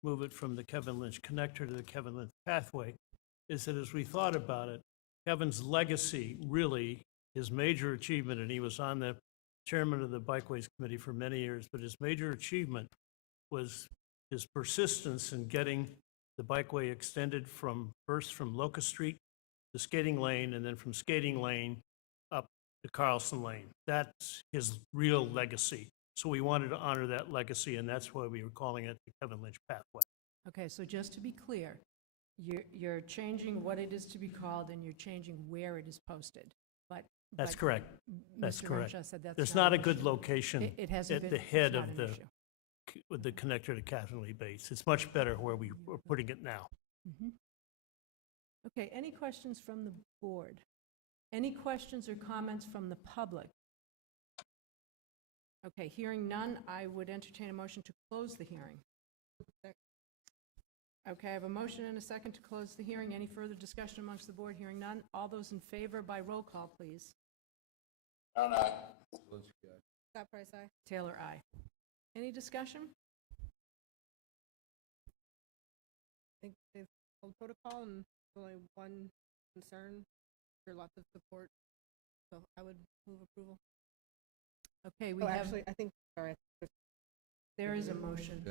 move it from the Kevin Lynch connector to the Kevin Lynch pathway is that as we thought about it, Kevin's legacy, really, his major achievement, and he was on the chairman of the Bikeways Committee for many years, but his major achievement was his persistence in getting the bikeway extended first from Locust Street to Skating Lane, and then from Skating Lane up to Carlson Lane. That's his real legacy. So we wanted to honor that legacy, and that's why we were calling it the Kevin Lynch Pathway. Okay, so just to be clear, you're changing what it is to be called, and you're changing where it is posted. That's but correct. That's Mr. correct. Renshaw said that's There's not not a an good issue. location It hasn't at been- the it's head not of an issue. with the connector to Catherine Lee Bates. It's much better where we are putting it now. Mhm. Okay, any questions from the board? Any questions or comments from the public? Okay, hearing none, I would entertain a motion to close the hearing. Okay, I have a motion and a second to close the hearing. Any further discussion amongst the board? Hearing none. All those in favor by roll call, please. Brown eye. Scott Price, aye. Taylor, aye. Any discussion? I think they've followed protocol and only one concern, there's lots of support, so I would move approval. Okay, we Oh, have, actually, I think, sorry. there is a motion.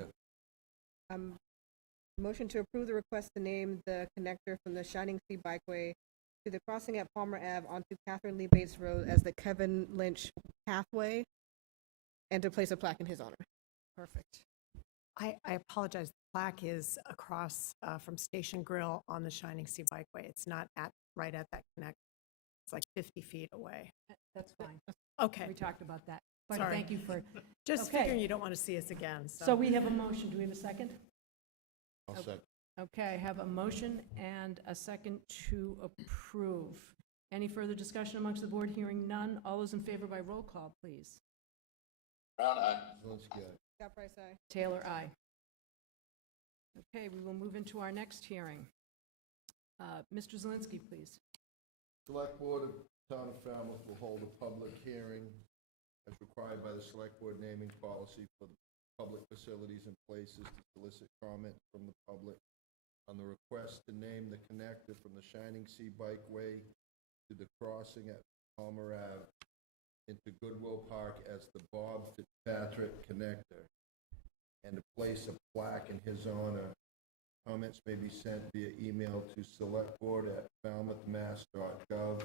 Motion to approve the request to name the connector from the Shining Sea Bikeway to the crossing at Palmer Ave onto Catherine Lee Bates Road as the Kevin Lynch Pathway, and to place a plaque in his honor. Perfect. I apologize. The plaque is across from Station Grill on the Shining Sea Bikeway. It's not right at that connect. It's like 50 feet away. That's fine. Okay. We talked about that. But Sorry. thank you for, Just okay. figuring you don't want to see us again. So we have a motion. Do we have a second? I'll second. Okay, I have a motion and a second to approve. Any further discussion amongst the board? Hearing none. All those in favor by roll call, please. Brown eye. Scott Price, aye. Taylor, aye. Okay, we will move into our next hearing. Mr. Zelinski, please. Select Board of Town of Falmouth will hold a public hearing as required by the Select Board naming policy for the public facilities and places to solicit comment from the public on the request to name the connector from the Shining Sea Bikeway to the crossing at Palmer Ave into Goodwill Park as the Bob Fitzpatrick Connector, and to place a plaque in his honor. Comments may be sent via email to selectboard@falmouthmass.gov.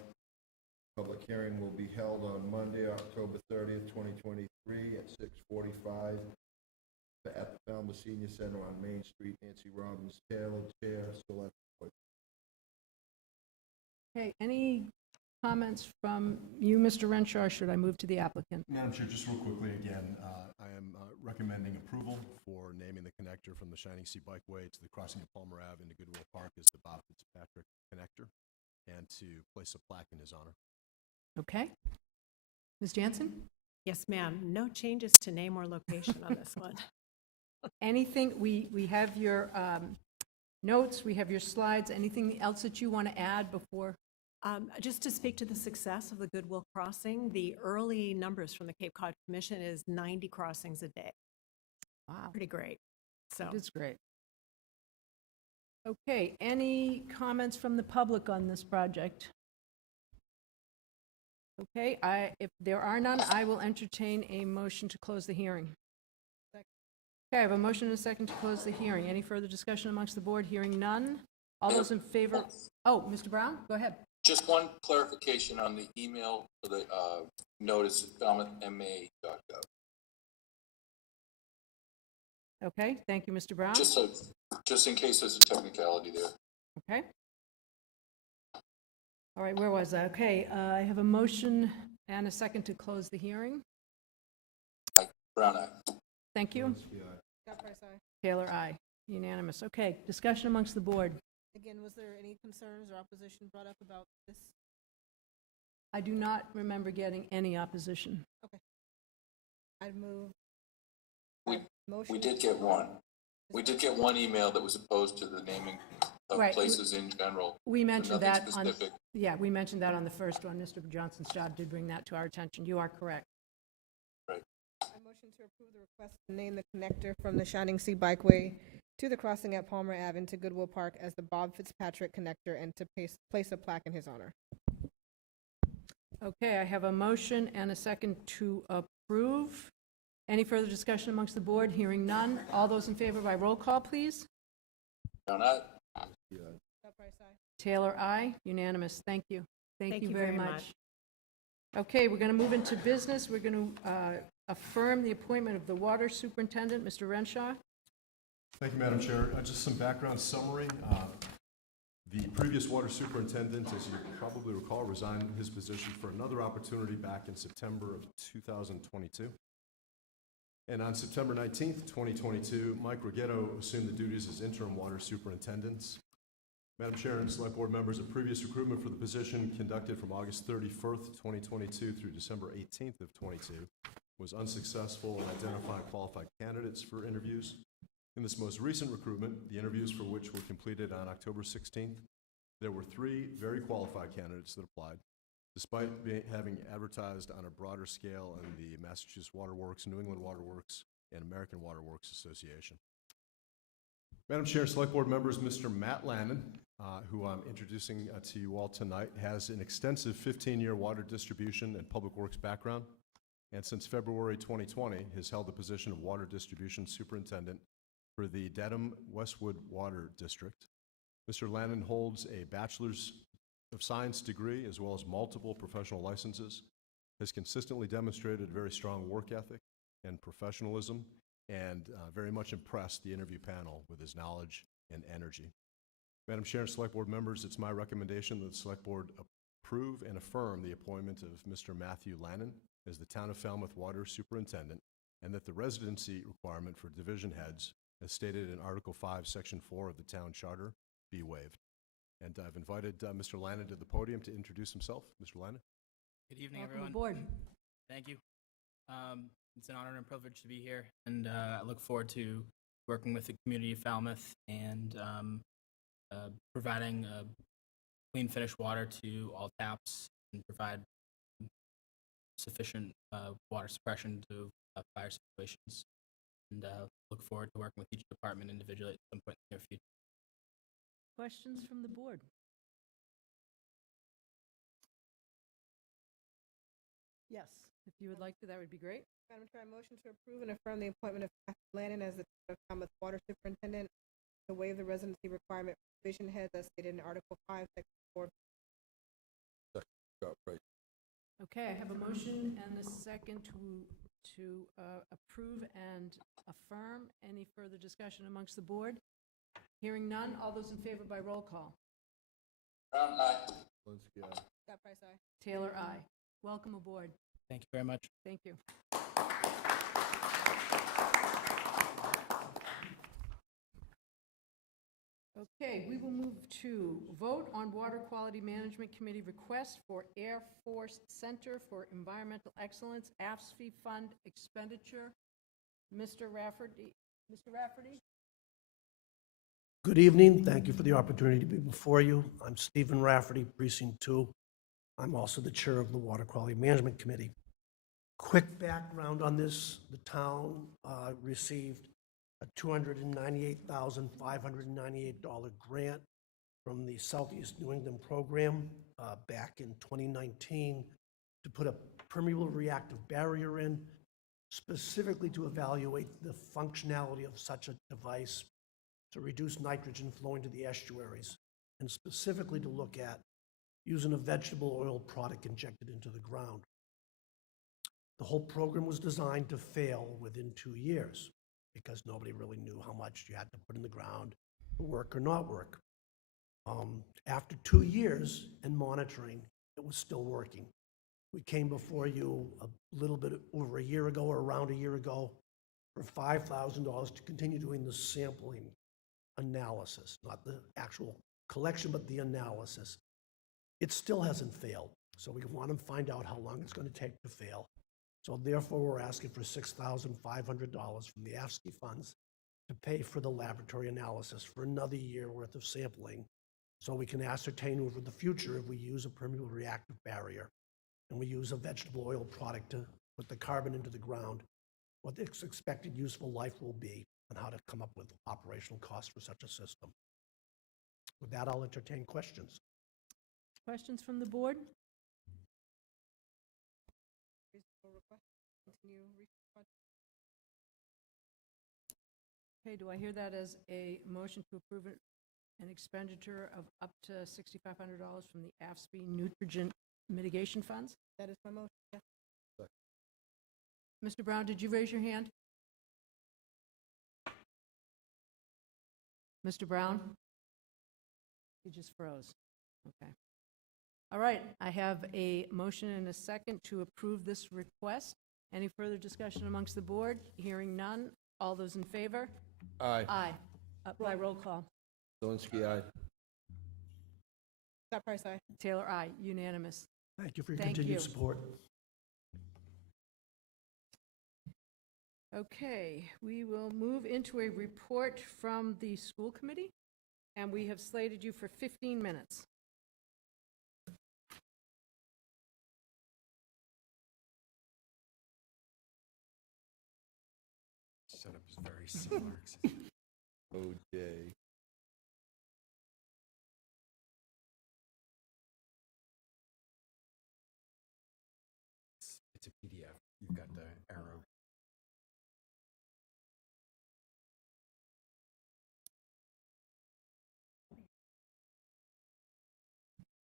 Public hearing will be held on Monday, October 30th, 2023 at 6:45 at the Falmouth Senior Center on Main Street. Nancy Robbins Taylor, Chair, Select Board. Okay, any comments from you, Mr. Renshaw, or should I move to the applicant? Madam Chair, just real quickly again, I am recommending approval for naming the connector from the Shining Sea Bikeway to the crossing of Palmer Ave into Goodwill Park as the Bob Fitzpatrick Connector, and to place a plaque in his honor. Okay. Ms. Jansen? Yes, ma'am. No changes to name or location on this one. Anything, we have your notes, we have your slides, anything else that you want to add before? Just to speak to the success of the Goodwill Crossing, the early numbers from the Cape Cod Commission is 90 crossings a day. Wow. Pretty great. So That is great. Okay, any comments from the public on this project? Okay, if there are none, I will entertain a motion to close the hearing. Okay, I have a motion and a second to close the hearing. Any further discussion amongst the board? Hearing none. All those in favor? Oh, Mr. Brown, go ahead. Just one clarification on the email for the notice at falmouthma.gov. Okay, thank you, Mr. Brown. Just in case there's a technicality there. Okay. All right, where was I? Okay, I have a motion and a second to close the hearing. Brown eye. Thank you. Scott Price, aye. Taylor, aye. Unanimous. Okay, discussion amongst the board. Again, was there any concerns or opposition brought up about this? I do not remember getting any opposition. Okay. I'd move. We did get one. We did get one email that was opposed to the naming of Right. places in general. We mentioned Nothing that on, specific. yeah, we mentioned that on the first one. Mr. Johnson's job did bring that to our attention. You are correct. Right. I motion to approve the request to name the connector from the Shining Sea Bikeway to the crossing at Palmer Ave into Goodwill Park as the Bob Fitzpatrick Connector, and to place a plaque in his honor. Okay, I have a motion and a second to approve. Any further discussion amongst the board? Hearing none. All those in favor by roll call, please. Brown eye. Scott Price, aye. Taylor, aye. Unanimous. Thank you. Thank you very much. much. Okay, we're going to move into business. We're going to affirm the appointment of the water superintendent, Mr. Renshaw. Thank you, Madam Chair. Just some background summary. The previous water superintendent, as you probably recall, resigned his position for another opportunity back in September of 2022. And on September 19th, 2022, Mike Rigetto assumed the duties as interim water superintendent. Madam Chair and Select Board members, a previous recruitment for the position conducted from August 31st, 2022 through December 18th of 22 was unsuccessful in identifying qualified candidates for interviews. In this most recent recruitment, the interviews for which were completed on October 16th, there were 3 very qualified candidates that applied, despite having advertised on a broader scale in the Massachusetts Water Works, New England Water Works, and American Water Works Association. Madam Chair, Select Board members, Mr. Matt Lannon, who I'm introducing to you all tonight, has an extensive 15-year water distribution and public works background, and since February 2020 has held the position of Water Distribution Superintendent for the Dedham Westwood Water District. Mr. Lannon holds a Bachelor's of Science degree as well as multiple professional licenses, has consistently demonstrated a very strong work ethic and professionalism, and very much impressed the interview panel with his knowledge and energy. Madam Chair and Select Board members, it's my recommendation that the Select Board approve and affirm the appointment of Mr. Matthew Lannon as the Town of Falmouth Water Superintendent, and that the residency requirement for division heads, as stated in Article 5, Section 4 of the Town Charter, be waived. And I've invited Mr. Lannon to the podium to introduce himself. Mr. Lannon. Good evening, Welcome everyone. aboard. Thank you. It's an honor and privilege to be here, and I look forward to working with the community of Falmouth and providing clean finished water to all taps and provide sufficient water suppression to fire situations. And look forward to working with each department individually at some point in the near future. Questions from the board? Yes, if you would like to, that would be great. Madam Chair, I motion to approve and affirm the appointment of Kathy Lannon as the Falmouth Water Superintendent, to waive the residency requirement for division heads as stated in Article 5, Section 4. Scott Price. Okay, I have a motion and a second to approve and affirm. Any further discussion amongst the board? Hearing none, all those in favor by roll call. Brown eye. Zelinski, aye. Scott Price, aye. Taylor, aye. Welcome aboard. Thank you very much. Thank you. Okay, we will move to vote on Water Quality Management Committee request for Air Force Center for Environmental Excellence, AFSCME fund expenditure. Mr. Rafferty. Mr. Rafferty? Good evening. Thank you for the opportunity to be before you. I'm Stephen Rafferty, Precinct 2. I'm also the chair of the Water Quality Management Committee. Quick background on this: the town received a $298,598 grant from the Southeast New England program back in 2019 to put a permeable reactive barrier in, specifically to evaluate the functionality of such a device to reduce nitrogen flowing to the estuaries, and specifically to look at using a vegetable oil product injected into the ground. The whole program was designed to fail within 2 years because nobody really knew how much you had to put in the ground to work or not work. After 2 years and monitoring, it was still working. We came before you a little bit over a year ago, or around a year ago, for $5,000 to continue doing the sampling analysis, not the actual collection, but the analysis. It still hasn't failed, so we want to find out how long it's going to take to fail. So therefore, we're asking for $6,500 from the AFSCME funds to pay for the laboratory analysis for another year worth of sampling, so we can ascertain over the future if we use a permeable reactive barrier and we use a vegetable oil product to put the carbon into the ground, what its expected useful life will be, and how to come up with operational costs for such a system. With that, I'll entertain questions. Questions from the board? Reasonable request. Continue research project. Okay, do I hear that as a motion to approve an expenditure of up to $6,500 from the AFSCME nutrient mitigation funds? That is my motion, yes. Mr. Brown, did you raise your hand? Mr. Brown? He just froze. Okay. All right, I have a motion and a second to approve this request. Any further discussion amongst the board? Hearing none. All those in favor? Aye. Aye. By roll call. Zelinski, aye. Scott Price, aye. Taylor, aye. Unanimous. Thank you for your Thank continued you. support. Okay, we will move into a report from the school committee, and we have slated you for 15 minutes. Setup is very similar. OJ. It's a PDF. You've got the arrow.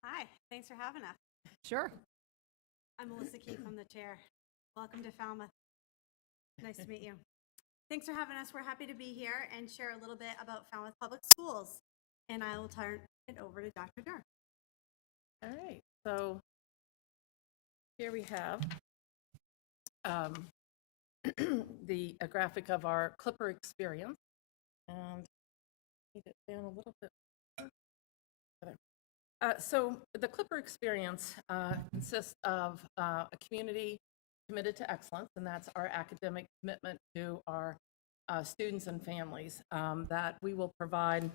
Hi, thanks for having us. Sure. I'm Melissa Key from the chair. Welcome to Falmouth. Nice to meet you. Thanks for having us. We're happy to be here and share a little bit about Falmouth Public Schools. And I will turn it over to Dr. Durr. All right, so here we have a graphic of our Clipper experience. And need it down a little bit. So the Clipper experience consists of a community committed to excellence, and that's our academic commitment to our students and families, that we will provide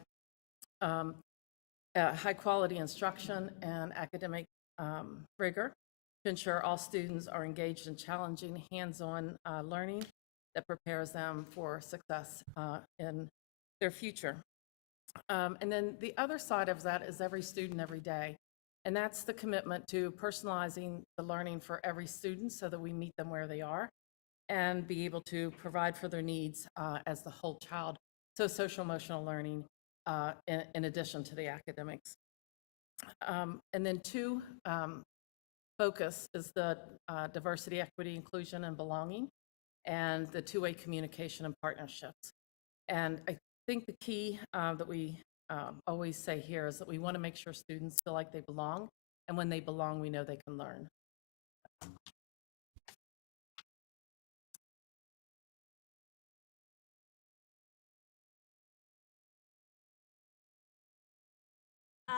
high-quality instruction and academic rigor to ensure all students are engaged in challenging hands-on learning that prepares them for success in their future. And then the other side of that is every student, every day. And that's the commitment to personalizing the learning for every student so that we meet them where they are and be able to provide for their needs as the whole child. So social-emotional learning in addition to the academics. And then two, focus is the diversity, equity, inclusion, and belonging, and the two-way communication and partnerships. And I think the key that we always say here is that we want to make sure students feel like they belong, and when they belong, we know they can learn.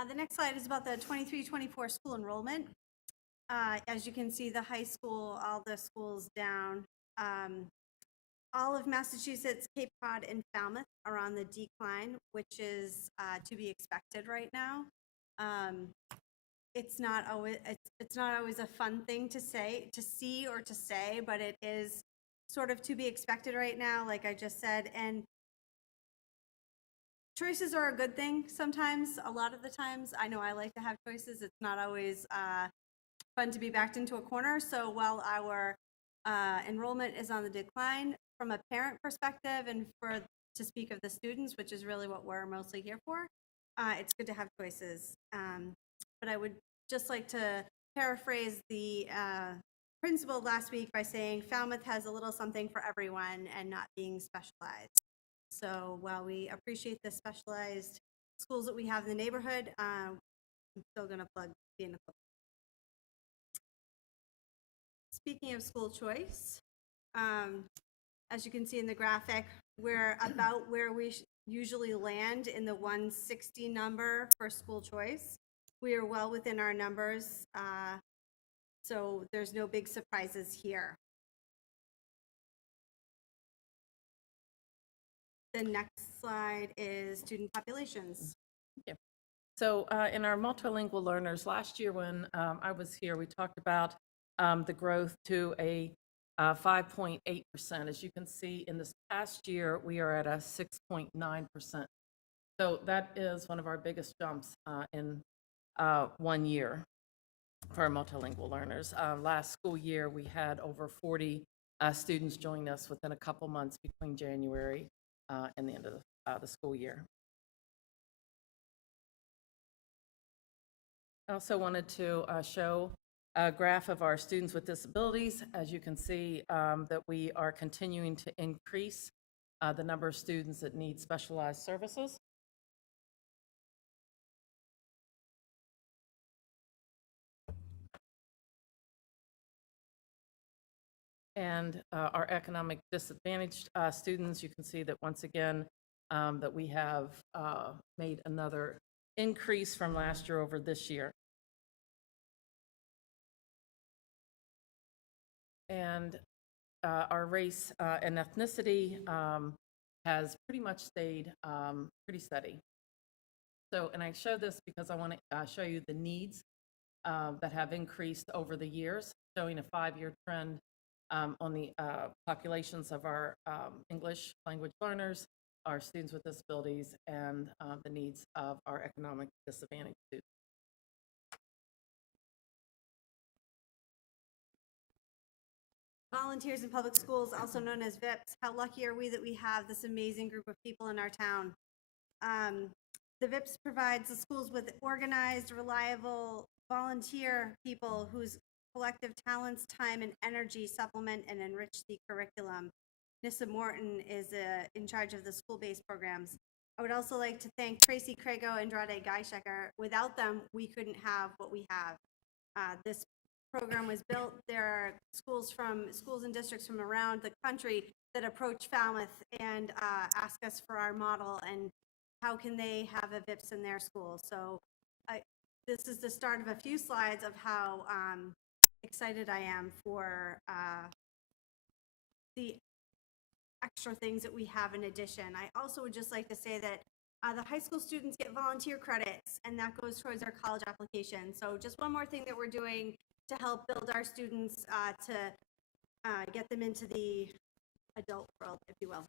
The next slide is about the 23-24 school enrollment. As you can see, the high school, all the schools down. All of Massachusetts, Cape Cod, and Falmouth are on the decline, which is to be expected right now. It's not always a fun thing to see or to say, but it is sort of to be expected right now, like I just said. And choices are a good thing sometimes. A lot of the times, I know I like to have choices. It's not always fun to be backed into a corner. So while our enrollment is on the decline, from a parent perspective and to speak of the students, which is really what we're mostly here for, it's good to have choices. But I would just like to paraphrase the principal last week by saying Falmouth has a little something for everyone and not being specialized. So while we appreciate the specialized schools that we have in the neighborhood, I'm still going to plug being a club. Speaking of school choice, as you can see in the graphic, we're about where we usually land in the 160 number for school choice. We are well within our numbers, so there's no big surprises here. The next slide is student populations. Yeah. So in our multilingual learners, last year when I was here, we talked about the growth to a 5.8%. As you can see, in this past year, we are at a 6.9%. So that is one of our biggest jumps in 1 year for our multilingual learners. Last school year, we had over 40 students join us within a couple months between January and the end of the school year. I also wanted to show a graph of our students with disabilities. As you can see, that we are continuing to increase the number of students that need specialized services. And our economic disadvantaged students, you can see that once again, that we have made another increase from last year over this year. And our race and ethnicity has pretty much stayed pretty steady. So, and I show this because I want to show you the needs that have increased over the years, showing a 5-year trend on the populations of our English language learners, our students with disabilities, and the needs of our economic disadvantaged students. Volunteers in public schools, also known as VIPs. How lucky are we that we have this amazing group of people in our town? The VIPs provides the schools with organized, reliable volunteer people whose collective talents, time, and energy supplement and enrich the curriculum. Nissa Morton is in charge of the school-based programs. I would also like to thank Tracy Crago and Andrade Geishecker. Without them, we couldn't have what we have. This program was built. There are schools and districts from around the country that approach Falmouth and ask us for our model and how can they have a VIPS in their school. So this is the start of a few slides of how excited I am for the extra things that we have in addition. I also would just like to say that The high school students get volunteer credits, and that goes towards our college application. So just one more thing that we're doing to help build our students to get them into the adult world, if you will.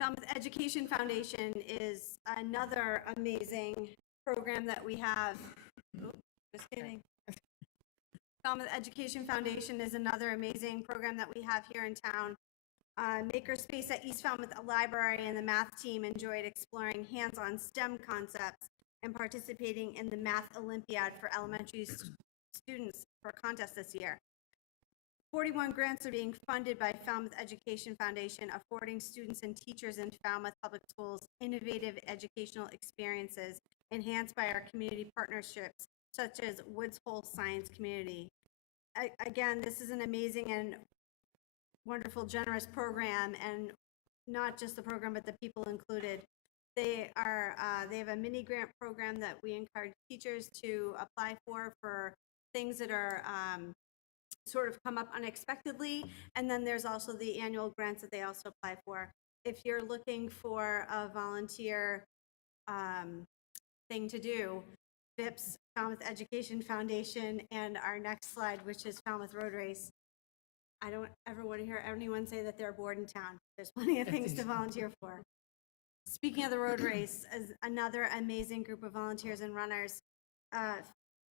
Falmouth Education Foundation is another amazing program that we have. Oh, just kidding. Falmouth Education Foundation is another amazing program that we have here in town. Makerspace at East Falmouth Library and the math team enjoyed exploring hands-on STEM concepts and participating in the Math Olympiad for elementary students for a contest this year. 41 grants are being funded by Falmouth Education Foundation, affording students and teachers in Falmouth Public Schools innovative educational experiences enhanced by our community partnerships, such as Woods Hole Science Community. Again, this is an amazing and wonderful, generous program, and not just the program, but the people included. They have a mini grant program that we encourage teachers to apply for things that are sort of come up unexpectedly. And then there's also the annual grants that they also apply for. If you're looking for a volunteer thing to do, VIPS, Falmouth Education Foundation, and our next slide, which is Falmouth Road Race. I don't ever want to hear anyone say that they're bored in town. There's plenty of things to volunteer for. Speaking of the road race, as another amazing group of volunteers and runners,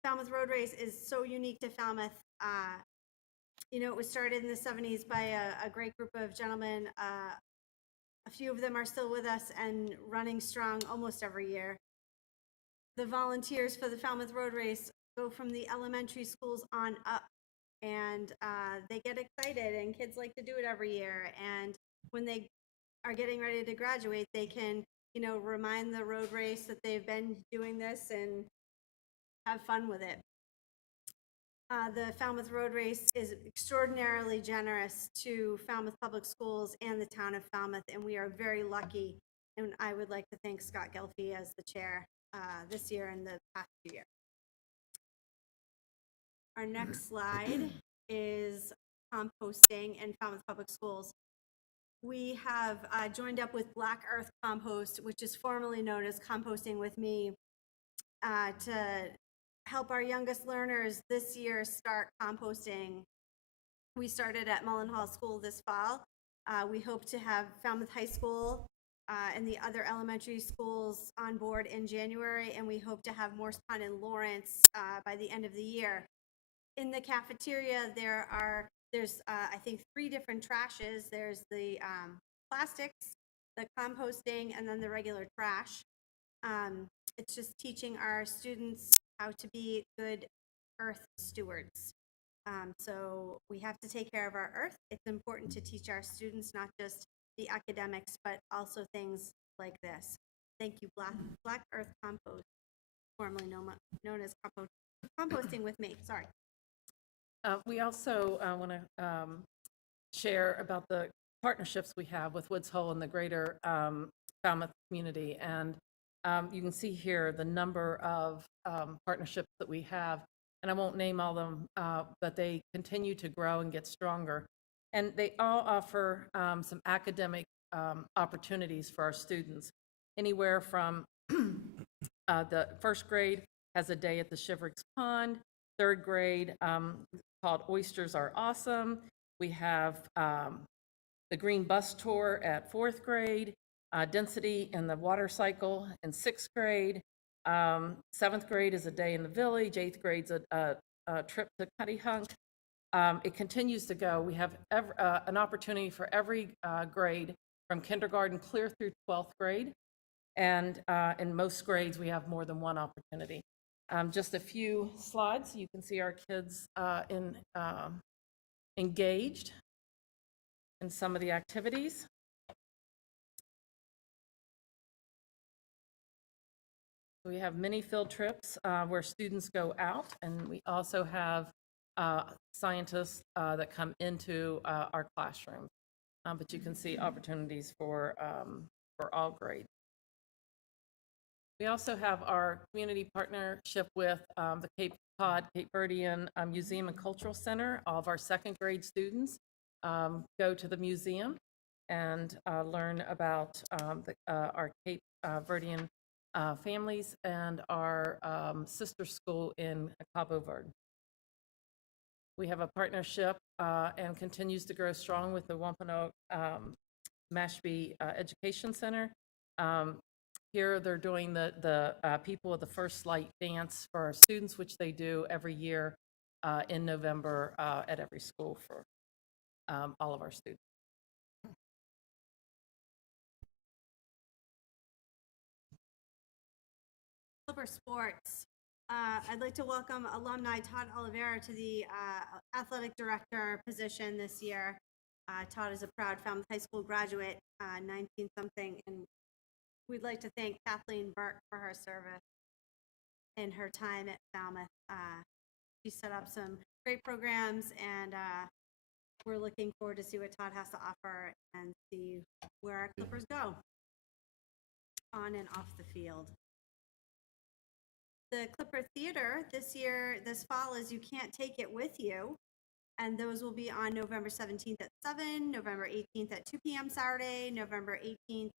Falmouth Road Race is so unique to Falmouth. You know, it was started in the 70s by a great group of gentlemen. A few of them are still with us and running strong almost every year. The volunteers for the Falmouth Road Race go from the elementary schools on up, and they get excited, and kids like to do it every year. And when they are getting ready to graduate, they can, you know, remind the road race that they've been doing this and have fun with it. The Falmouth Road Race is extraordinarily generous to Falmouth Public Schools and the town of Falmouth, and we are very lucky. And I would like to thank Scott Gelfie as the chair this year and the past few years. Our next slide is composting in Falmouth Public Schools. We have joined up with Black Earth Compost, which is formerly known as Composting with Me, to help our youngest learners this year start composting. We started at Mullen Hall School this fall. We hope to have Falmouth High School and the other elementary schools on board in January, and we hope to have Morse Pond and Lawrence by the end of the year. In the cafeteria, there's I think 3 different trashes. There's the plastics, the composting, and then the regular trash. It's just teaching our students how to be good earth stewards. So we have to take care of our earth. It's important to teach our students not just the academics, but also things like this. Thank you, Black Earth Compost, formerly known as Composting with Me. Sorry. We also want to share about the partnerships we have with Woods Hole and the greater Falmouth community. And you can see here the number of partnerships that we have. And I won't name all of them, but they continue to grow and get stronger. And they all offer some academic opportunities for our students. Anywhere from the first grade has a day at the Shivericks Pond. Third grade called Oysters Are Awesome. We have the Green Bus Tour at 4th grade, Density in the Water Cycle in 6th grade. 7th grade is a day in the village. 8th grade's a trip to Cuttyhunk. It continues to go. We have an opportunity for every grade from kindergarten clear through 12th grade. And in most grades, we have more than one opportunity. Just a few slides. You can see our kids engaged in some of the activities. We have mini field trips where students go out, and we also have scientists that come into our classroom. But you can see opportunities for all grades. We also have our community partnership with the Cape Verdean Museum and Cultural Center. All of our 2nd grade students go to the museum. and learn about our Cape Verdean families and our sister school in Cabo Verde. We have a partnership and continues to grow strong with the Wampanoag Mashpee Education Center. Here they're doing the People of the First Light dance for our students, which they do every year in November at every school for all of our students. Clipper Sports. I'd like to welcome alumni Todd Oliveira to the athletic director position this year. Todd is a proud Falmouth High School graduate, 19-something, and we'd like to thank Kathleen Burke for her service and her time at Falmouth. She set up some great programs, and we're looking forward to see what Todd has to offer and see where our Clippers go on and off the field. The Clipper Theater this fall is You Can't Take It With You, and those will be on November 17th at 7, November 18th at 2 p.m. Saturday, November 18th,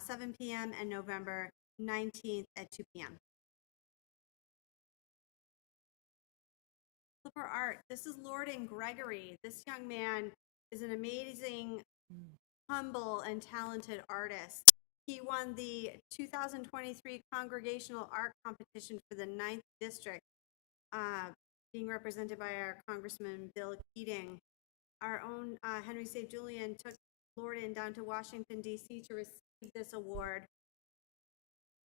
7 p.m., and November 19th at 2 p.m. Clipper Art. This is Lorden Gregory. This young man is an amazing, humble, and talented artist. He won the 2023 Congregational Art Competition for the 9th District, being represented by our Congressman Bill Keating. Our own Henry St. Julian took Lorden down to Washington, D.C. to receive this award,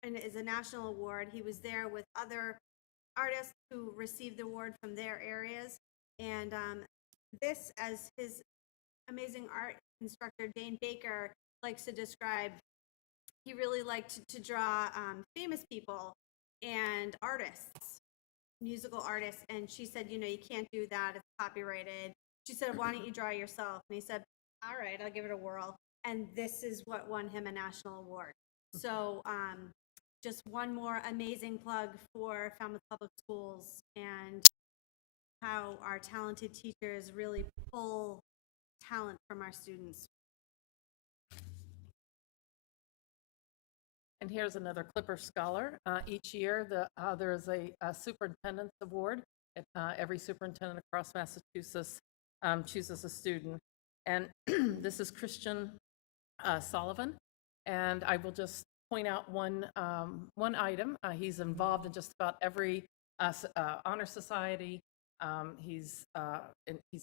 and it is a national award. He was there with other artists who received the award from their areas, and this, as his amazing art instructor, Dane Baker, likes to describe, he really liked to draw famous people and artists, musical artists, and she said, you can't do that, it's copyrighted. She said, why don't you draw yourself? And he said, all right, I'll give it a whirl. And this is what won him a national award. So just one more amazing plug for Falmouth Public Schools and how our talented teachers really pull talent from our students. And here's another Clipper Scholar. Each year, there is a superintendent's award. Every superintendent across Massachusetts chooses a student. And this is Christian Sullivan. And I will just point out one item. He's involved in just about every honor society. He's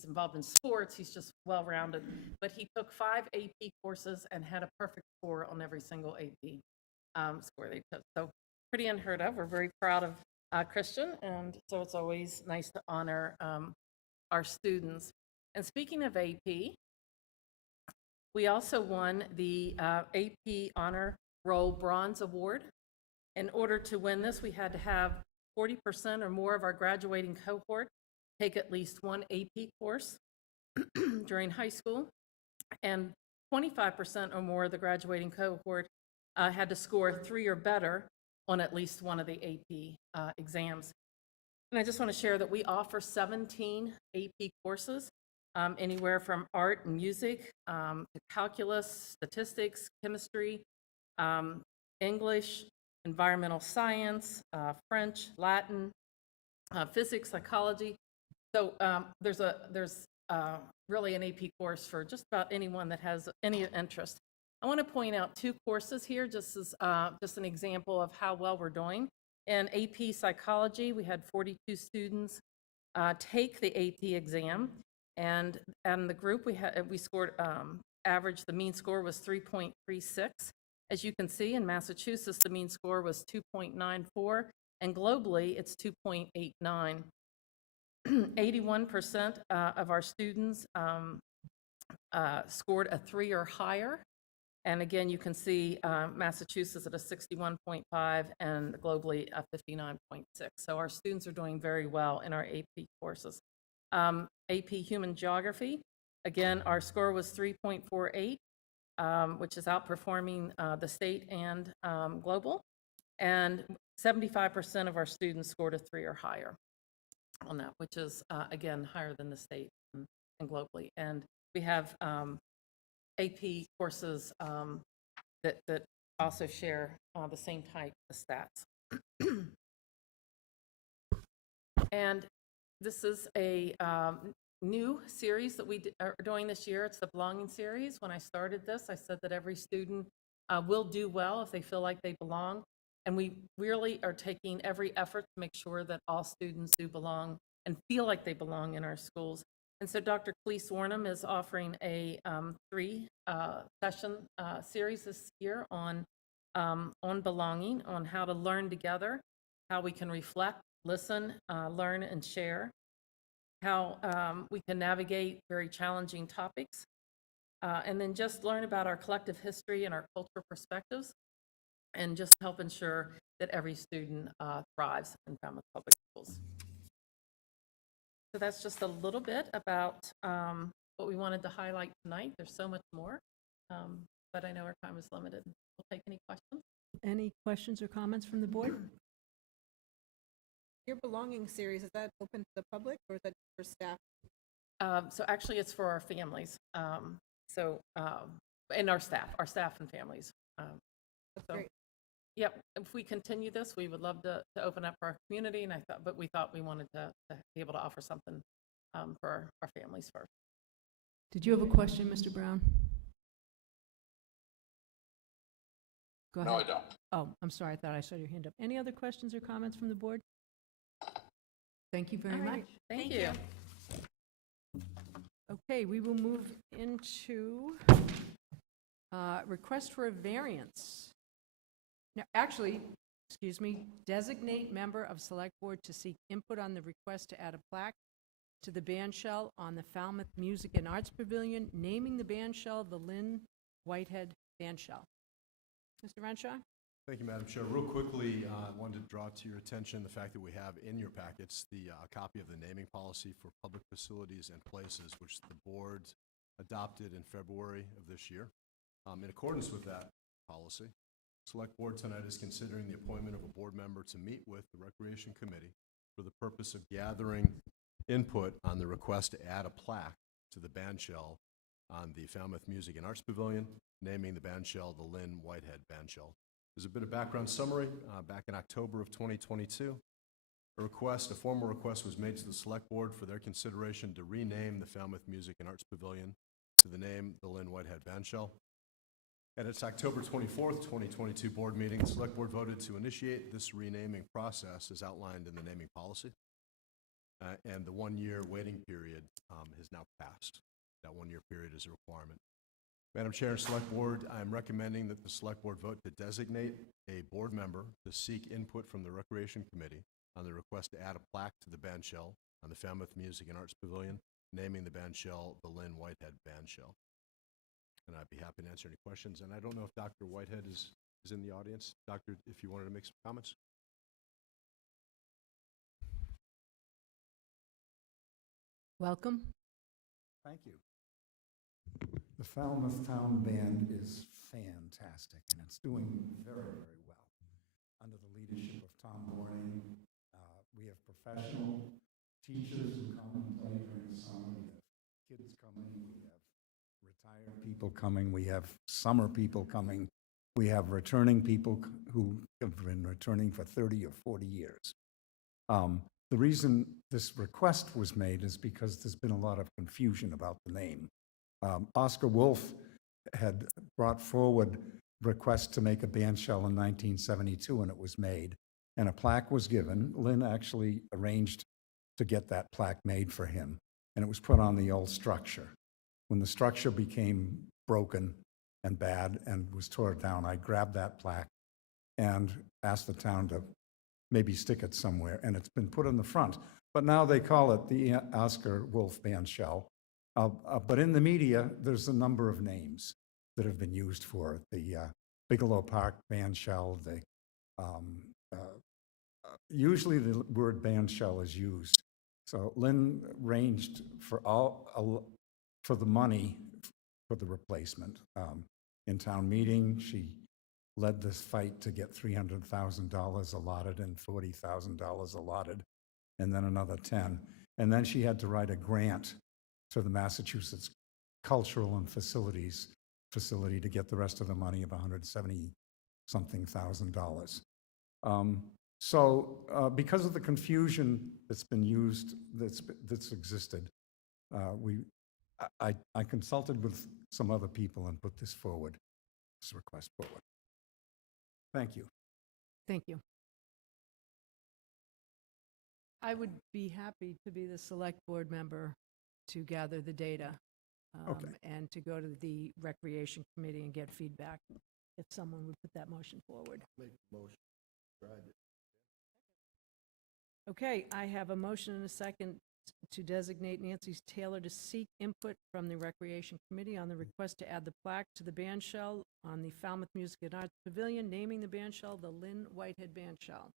involved in sports. He's just well-rounded. But he took 5 AP courses and had a perfect score on every single AP score they took. So pretty unheard of. We're very proud of Christian, and so it's always nice to honor our students. And speaking of AP, we also won the AP Honor Roll Bronze Award. In order to win this, we had to have 40% or more of our graduating cohort take at least one AP course during high school, and 25% or more of the graduating cohort had to score 3 or better on at least one of the AP exams. And I just want to share that we offer 17 AP courses, anywhere from art and music to calculus, statistics, chemistry, English, environmental science, French, Latin, physics, psychology. So there's really an AP course for just about anyone that has any interest. I want to point out 2 courses here, just as just an example of how well we're doing. In AP Psychology, we had 42 students take the AP exam, and the group we scored average. The mean score was 3.36. As you can see, in Massachusetts, the mean score was 2.94, and globally, it's 2.89. 81% of our students scored a 3 or higher. And again, you can see Massachusetts at a 61.5 and globally a 59.6. So our students are doing very well in our AP courses. AP Human Geography, again, our score was 3.48, which is outperforming the state and global. And 75% of our students scored a 3 or higher on that, which is, again, higher than the state and globally. And we have AP courses that also share the same type of stats. And this is a new series that we are doing this year. It's the Belonging Series. When I started this, I said that every student will do well if they feel like they belong. And we really are taking every effort to make sure that all students do belong and feel like they belong in our schools. And so Dr. Cleese Warnham is offering a 3-session series this year on belonging, on how to learn together, how we can reflect, listen, learn, and share, how we can navigate very challenging topics, and then just learn about our collective history and our cultural perspectives, and just help ensure that every student thrives in Falmouth Public Schools. So that's just a little bit about what we wanted to highlight tonight. There's so much more, but I know our time is limited. We'll take any questions. Any questions or comments from the board? Your Belonging series, is that open to the public or is that for staff? So actually, it's for our families. And our staff and families. That's So, great. yep, if we continue this, we would love to open up for our community, and we thought we wanted to be able to offer something for our families first. Did you have a question, Mr. Brown? Go ahead. No, I don't. Oh, I'm sorry, I thought I saw your hand up. Any other questions or comments from the board? Thank you very All right. much. Thank you. Okay, we will move into request for a variance. Now, actually, excuse me, designate member of Select Board to seek input on the request to add a plaque to the band shell on the Falmouth Music and Arts Pavilion, naming the band shell the Lynn Whitehead Band Shell. Mr. Renshaw? Thank you, Madam Chair. Real quickly, I wanted to draw to your attention the fact that we have in your packets the copy of the naming policy for public facilities and places, which the board adopted in February of this year. In accordance with that policy, Select Board tonight is considering the appointment of a board member to meet with the Recreation Committee for the purpose of gathering input on the request to add a plaque to the band shell on the Falmouth Music and Arts Pavilion, naming the band shell the Lynn Whitehead Band Shell. There's a bit of background summary. Back in October of 2022, a formal request was made to the Select Board for their consideration to rename the Falmouth Music and Arts Pavilion to the name the Lynn Whitehead Band Shell. At its October 24th, 2022 board meeting, the Select Board voted to initiate this renaming process as outlined in the naming policy. And the one-year waiting period has now passed. That one-year period is a requirement. Madam Chair and Select Board, I am recommending that the Select Board vote to designate a board member to seek input from the Recreation Committee on the request to add a plaque to the band shell on the Falmouth Music and Arts Pavilion, naming the band shell the Lynn Whitehead Band Shell. And I'd be happy to answer any questions. And I don't know if Dr. Whitehead is in the audience. Doctor, if you wanted to make some comments. Welcome. Thank you. The Falmouth Town Band is fantastic, and it's doing very, very well. Under the leadership of Tom Bourne, we have professional teachers who come and play during the summer. We have kids coming. We have retired people coming. We have summer people coming. We have returning people who have been returning for 30 or 40 years. The reason this request was made is because there's been a lot of confusion about the name. Oscar Wolf had brought forward requests to make a band shell in 1972, and it was made. And a plaque was given. Lynn actually arranged to get that plaque made for him, and it was put on the old structure. When the structure became broken and bad and was torn down, I grabbed that plaque and asked the town to maybe stick it somewhere, and it's been put in the front. But now they call it the Oscar Wolf Band Shell. But in the media, there's a number of names that have been used for it. The Bigelow Park Band Shell, usually the word band shell is used. So Lynn arranged for the money for the replacement. In town meeting, she led this fight to get $300,000 allotted and $40,000 allotted, and then another 10. And then she had to write a grant to the Massachusetts Cultural and Facilities facility to get the rest of the money of $170-something thousand. Because of the confusion that's been used, that's existed, I consulted with some other people and put this request forward. Thank you. Thank you. I would be happy to be the select board member to gather the data. Okay. And to go to the recreation committee and get feedback, if someone would put that motion forward. Make the motion. Tried it. Okay, I have a motion and a second to designate Nancy Taylor to seek input from the Recreation Committee on the request to add the plaque to the band shell on the Falmouth Music and Arts Pavilion, naming the band shell the Lynn Whitehead Band Shell.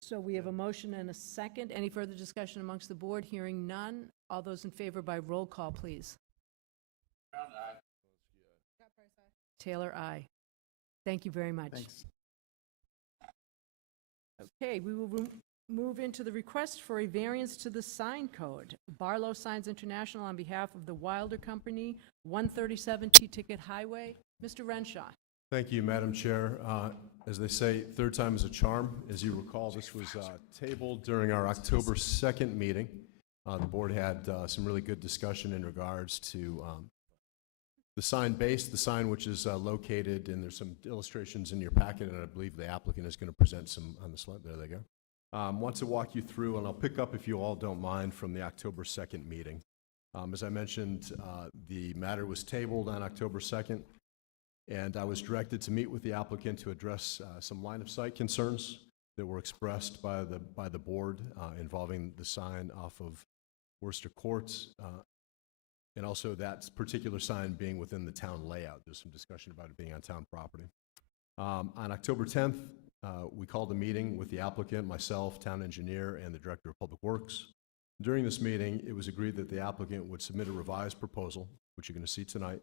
So we have a motion and a second. Any further discussion amongst the board? Hearing none. All those in favor by roll call, please. Brown eye. Taylor, aye. Thank you very much. Thanks. Okay, we will move into the request for a variance to the sign code. Barlow Signs International on behalf of the Wilder Company, 137 T-Ticket Highway. Mr. Renshaw. Thank you, Madam Chair. As they say, third time is a charm. As you recall, this was tabled during our October 2nd meeting. The board had some really good discussion in regards to the sign base, the sign which is located, and there's some illustrations in your packet, and I believe the applicant is going to present some on the slide. There they go. Want to walk you through, and I'll pick up, if you all don't mind, from the October 2nd meeting. As I mentioned, the matter was tabled on October 2nd. And I was directed to meet with the applicant to address some line of sight concerns that were expressed by the board involving the sign off of Worcester Courts, and also that particular sign being within the town layout. There's some discussion about it being on town property. On October 10th, we called a meeting with the applicant, myself, town engineer, and the director of public works. During this meeting, it was agreed that the applicant would submit a revised proposal, which you're going to see tonight,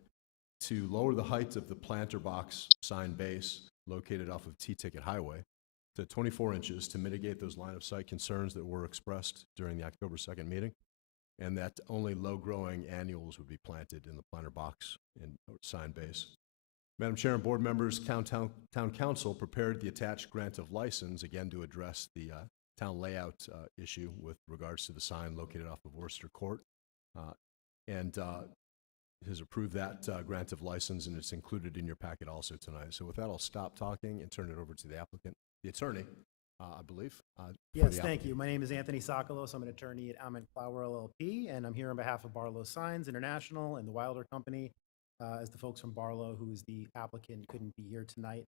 to lower the height of the planter box sign base located off of T-Ticket Highway to 24 inches to mitigate those line of sight concerns that were expressed during the October 2nd meeting, and that only low-growing annuals would be planted in the planter box and sign base. Madam Chair and board members, town council prepared the attached grant of license, again to address the town layout issue with regards to the sign located off of Worcester Court, and has approved that grant of license, and it's included in your packet also tonight. So with that, I'll stop talking and turn it over to the applicant, the attorney, I believe. Yes, thank you. My name is Anthony Sokolos. I'm an attorney at Almond Flower LLP, and I'm here on behalf of Barlow Signs International and the Wilder Company, as the folks from Barlow, who is the applicant, couldn't be here tonight.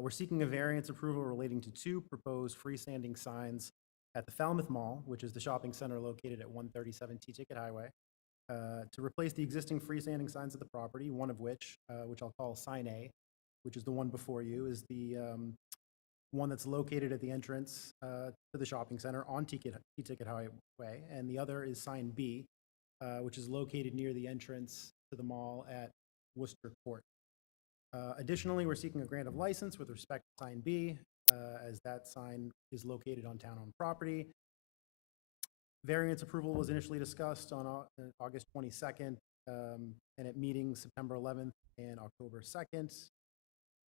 We're seeking a variance approval relating to two proposed freestanding signs at the Falmouth Mall, which is the shopping center located at 137 T-Ticket Highway, to replace the existing freestanding signs of the property, one of which I'll call Sign A, which is the one before you, is the one that's located at the entrance to the shopping center on T-Ticket Highway, and the other is Sign B, which is located near the entrance to the mall at Worcester Court. Additionally, we're seeking a grant of license with respect to Sign B, as that sign is located on town-owned property. Variance approval was initially discussed on August 22nd, and at meetings September 11th and October 2nd.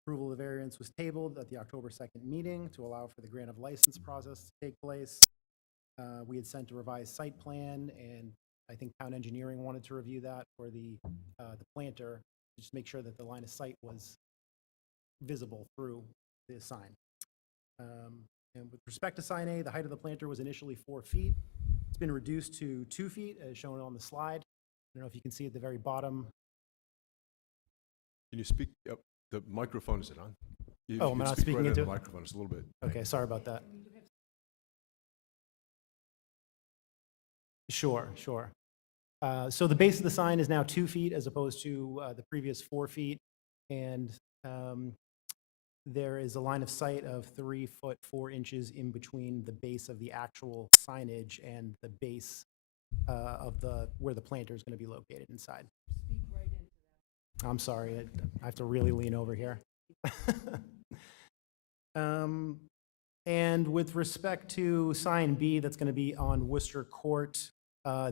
Approval of the variance was tabled at the October 2nd meeting to allow for the grant of license process to take place. We had sent a revised site plan, and I think town engineering wanted to review that for the planter, to just make sure that the line of sight was visible through the sign. And with respect to Sign A, the height of the planter was initially 4 feet. It's been reduced to 2 feet, as shown on the slide. I don't know if you can see at the very bottom. Can you speak up? The microphone, is it on? Oh, am I not speaking into it? The microphone, it's a little bit. Okay, sorry about that. Sure. So the base of the sign is now 2 feet as opposed to the previous 4 feet. And there is a line of sight of 3 foot 4 inches in between the base of the actual signage and the base of where the planter is going to be located inside. Speak right into that. I'm sorry, I have to really lean over here. And with respect to Sign B, that's going to be on Worcester Court,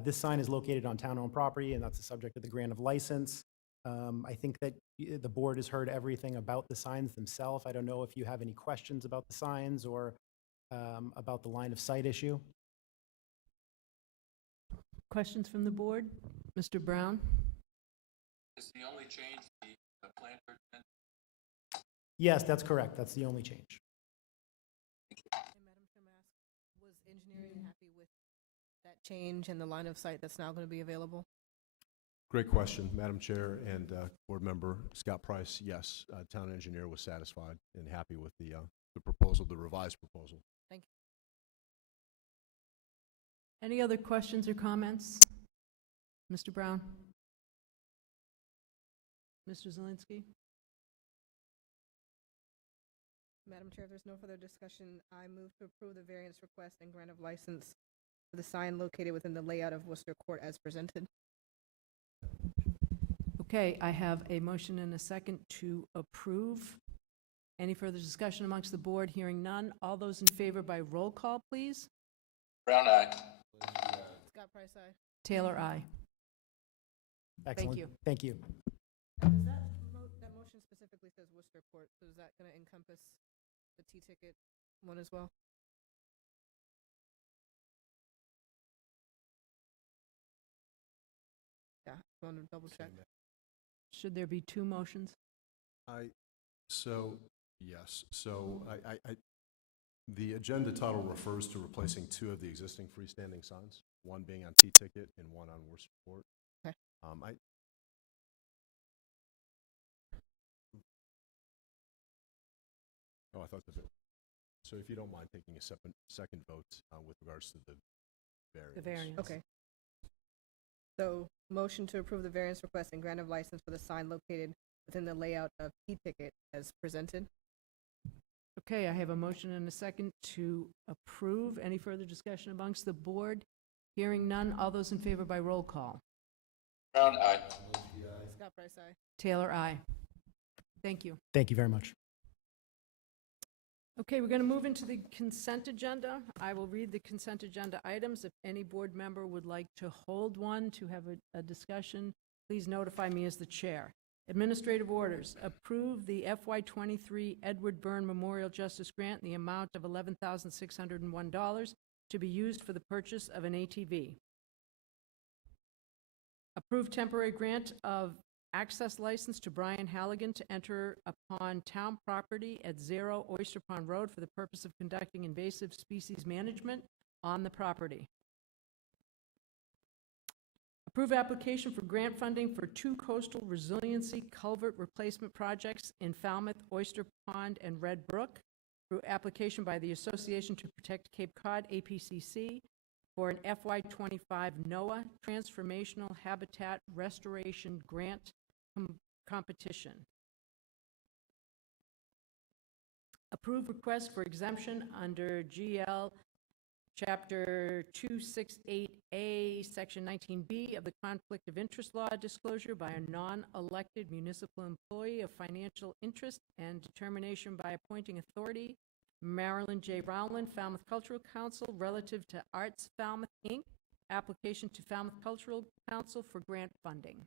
This sign is located on town-owned property, and that's the subject of the grant of license. I think that the board has heard everything about the signs themselves. I don't know if you have any questions about the signs or about the line of sight issue. Questions from the board? Mr. Brown? Is the only change the planter? Yes, that's correct. That's the only change. Was engineering happy with that change and the line of sight that's now going to be available? Great question, Madam Chair and Board Member Scott Price. Yes, Town Engineer was satisfied and happy with the proposal, the revised proposal. Thank you. Any other questions or comments? Mr. Brown? Mr. Zelinski? Madam Chair, if there's no further discussion, I move to approve the variance request and grant of license for the sign located within the layout of Worcester Court as presented. Okay, I have a motion and a second to approve. Any further discussion amongst the board? Hearing none. All those in favor by roll call, please. Brown eye. Scott Price, aye. Taylor, aye. Excellent. you. Thank you. Does that motion specifically says Worcester Court, so is that going to encompass the T-ticket one as well? Yeah, want to double check. Should there be two motions? Yes, the agenda title refers to replacing two of the existing freestanding signs, one being on T-ticket and one on Worcester Court. Okay. I thought that, so if you don't mind taking a second vote with regards to the variance. The variance. Okay. So, motion to approve the variance request and grant of license for the sign located within the layout of T-ticket as presented. Okay, I have a motion and a second to approve. Any further discussion amongst the board? Hearing none. All those in favor by roll call. Brown eye. Scott Price, aye. Taylor, aye. Thank you. Thank you very much. Okay, we're going to move into the consent agenda. I will read the consent agenda items. If any board member would like to hold one to have a discussion, please notify me as the chair. Administrative orders. Approve the FY23 Edward Byrne Memorial Justice Grant in the amount of $11,601 to be used for the purchase of an ATV. Approve temporary grant of access license to Brian Halligan to enter upon town property at 0 Oyster Pond Road for the purpose of conducting invasive species management on the property. Approve application for grant funding for 2 coastal resiliency culvert replacement projects in Falmouth, Oyster Pond, and Red Brook through application by the Association to Protect Cape Cod, APCC, for an FY25 NOAA Transformational Habitat Restoration Grant competition. Approve request for exemption under GL Chapter 268A, Section 19B of the Conflict of Interest Law disclosure by a non-elected municipal employee of financial interest and determination by appointing authority, Marilyn J. Rowland, Falmouth Cultural Council, relative to Arts Falmouth, Inc., application to Falmouth Cultural Council for grant funding.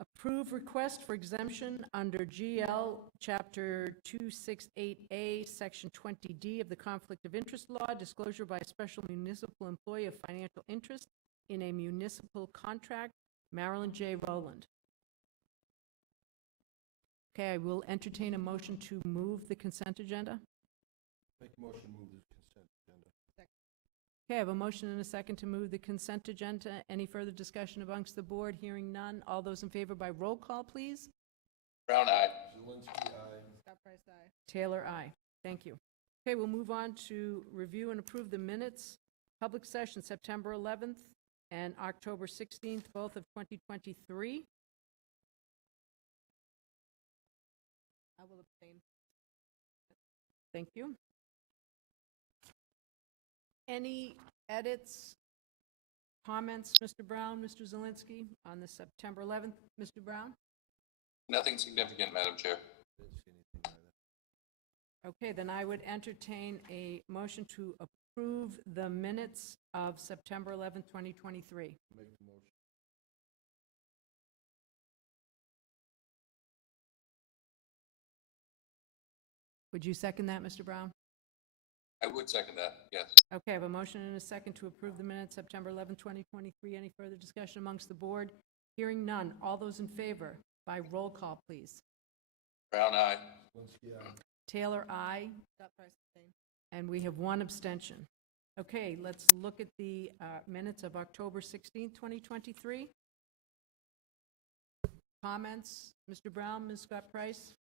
Approve request for exemption under GL Chapter 268A, Section 20D of the Conflict of Interest Law, disclosure by a special municipal employee of financial interest in a municipal contract, Marilyn J. Rowland. Okay, I will entertain a motion to move the consent agenda. Make a motion to move the consent agenda. Okay, I have a motion and a second to move the consent agenda. Any further discussion amongst the board? Hearing none. All those in favor by roll call, please. Brown eye. Zelinski, aye. Scott Price, aye. Taylor, aye. Thank you. Okay, we'll move on to review and approve the minutes. Public session, September 11th and October 16th, both of 2023. I will abstain. Thank you. Any edits, comments, Mr. Brown, Mr. Zelinski, on the September 11th? Mr. Brown? Nothing significant, Madam Chair. Okay, then I would entertain a motion to approve the minutes of September 11th, 2023? Make the motion. Would you second that, Mr. Brown? I would second that, yes. Okay, I have a motion and a second to approve the minutes, September 11th, 2023. Any further discussion amongst the board? Hearing none. All those in favor, by roll call, please. Brown eye. Linsky, aye. Taylor, aye. And we have one abstention. Okay, let's look at the minutes of October 16th, 2023. Comments? Mr. Brown, Ms. Scott Price?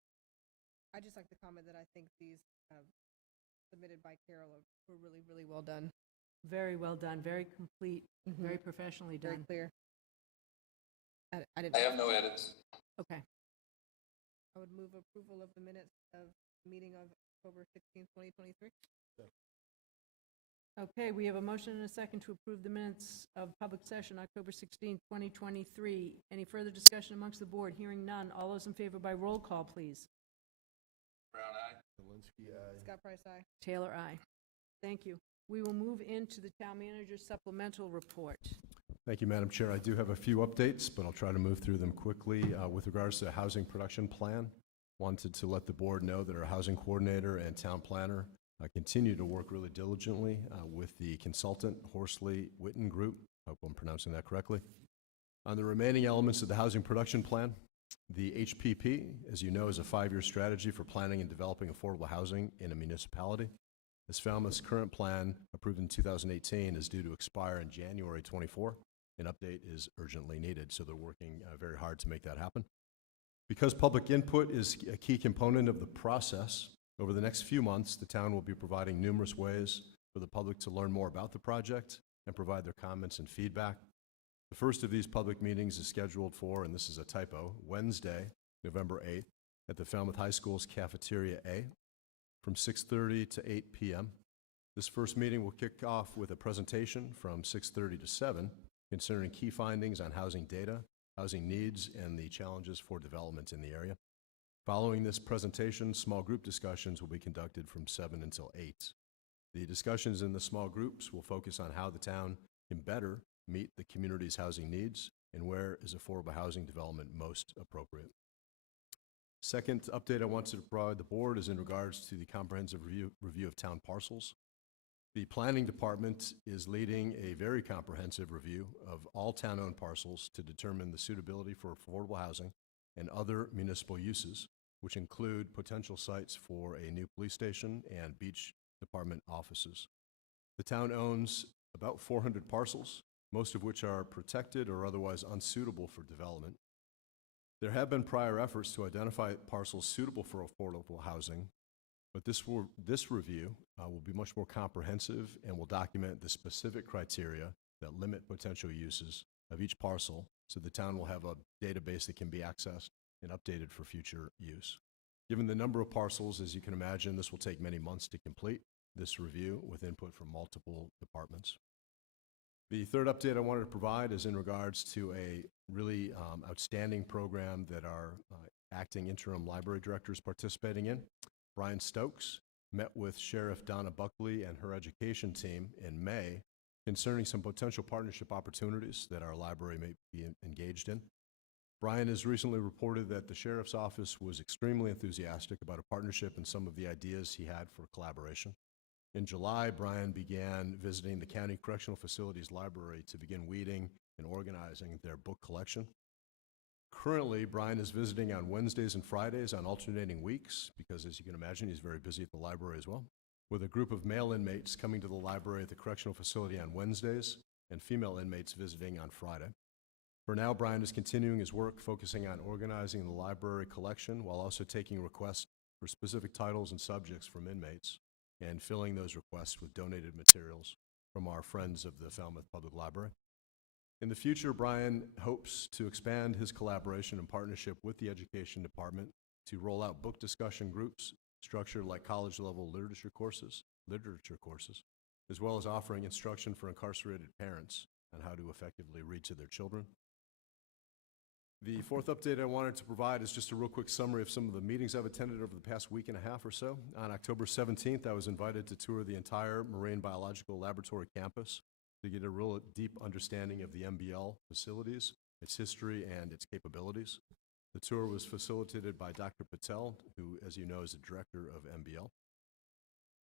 I'd just like to comment that I think these submitted by Carol were really, really well done. Very well done, very complete, very professionally Very done. clear. I I have no edits. Okay. I would move approval of the minutes of meeting of October 16th, 2023. Okay, we have a motion and a second to approve the minutes of public session, October 16th, 2023. Any further discussion amongst the board? Hearing none. All those in favor by roll call, please. Brown eye. Linsky, aye. Scott Price, aye. Taylor, aye. Thank you. We will move into the town manager's supplemental report. Thank you, Madam Chair. I do have a few updates, but I'll try to move through them quickly. With regards to the housing production plan, wanted to let the board know that our housing coordinator and town planner continue to work really diligently with the consultant, Horsley Witten Group. Hope I'm pronouncing that correctly. On the remaining elements of the housing production plan, the HPP, as you know, is a 5-year strategy for planning and developing affordable housing in a municipality. As Falmouth's current plan, approved in 2018, is due to expire in January 24. An update is urgently needed, so they're working very hard to make that happen. Because public input is a key component of the process, over the next few months, the town will be providing numerous ways for the public to learn more about the project and provide their comments and feedback. The first of these public meetings is scheduled for, and this is a typo, Wednesday, November 8th, at the Falmouth High School's Cafeteria A from 6:30 to 8 p.m. This first meeting will kick off with a presentation from 6:30 to 7 concerning key findings on housing data, housing needs, and the challenges for development in the area. Following this presentation, small group discussions will be conducted from 7 until 8. The discussions in the small groups will focus on how the town can better meet the community's housing needs and where is affordable housing development most appropriate. Second update I wanted to provide the board is in regards to the comprehensive review of town parcels. The planning department is leading a very comprehensive review of all town-owned parcels to determine the suitability for affordable housing and other municipal uses, which include potential sites for a new police station and beach department offices. The town owns about 400 parcels, most of which are protected or otherwise unsuitable for development. There have been prior efforts to identify parcels suitable for affordable housing, but this review will be much more comprehensive and will document the specific criteria that limit potential uses of each parcel, so the town will have a database that can be accessed and updated for future use. Given the number of parcels, as you can imagine, this will take many months to complete this review with input from multiple departments. The third update I wanted to provide is in regards to a really outstanding program that our acting interim library director is participating in. Brian Stokes met with Sheriff Donna Buckley and her education team in May concerning some potential partnership opportunities that our library may be engaged in. Brian has recently reported that the Sheriff's Office was extremely enthusiastic about a partnership and some of the ideas he had for collaboration. In July, Brian began visiting the County Correctional Facilities Library to begin weeding and organizing their book collection. Currently, Brian is visiting on Wednesdays and Fridays on alternating weeks, because as you can imagine, he's very busy at the library as well, with a group of male inmates coming to the library at the correctional facility on Wednesdays and female inmates visiting on Friday. For now, Brian is continuing his work focusing on organizing the library collection while also taking requests for specific titles and subjects from inmates and filling those requests with donated materials from our friends of the Falmouth Public Library. In the future, Brian hopes to expand his collaboration and partnership with the Education Department to roll out book discussion groups structured like college-level literature courses, as well as offering instruction for incarcerated parents on how to effectively read to their children. The fourth update I wanted to provide is just a real quick summary of some of the meetings I've attended over the past week and a half or so. On October 17th, I was invited to tour the entire Marine Biological Laboratory campus to get a real deep understanding of the MBL facilities, its history, and its capabilities. The tour was facilitated by Dr. Patel, who, as you know, is the director of MBL.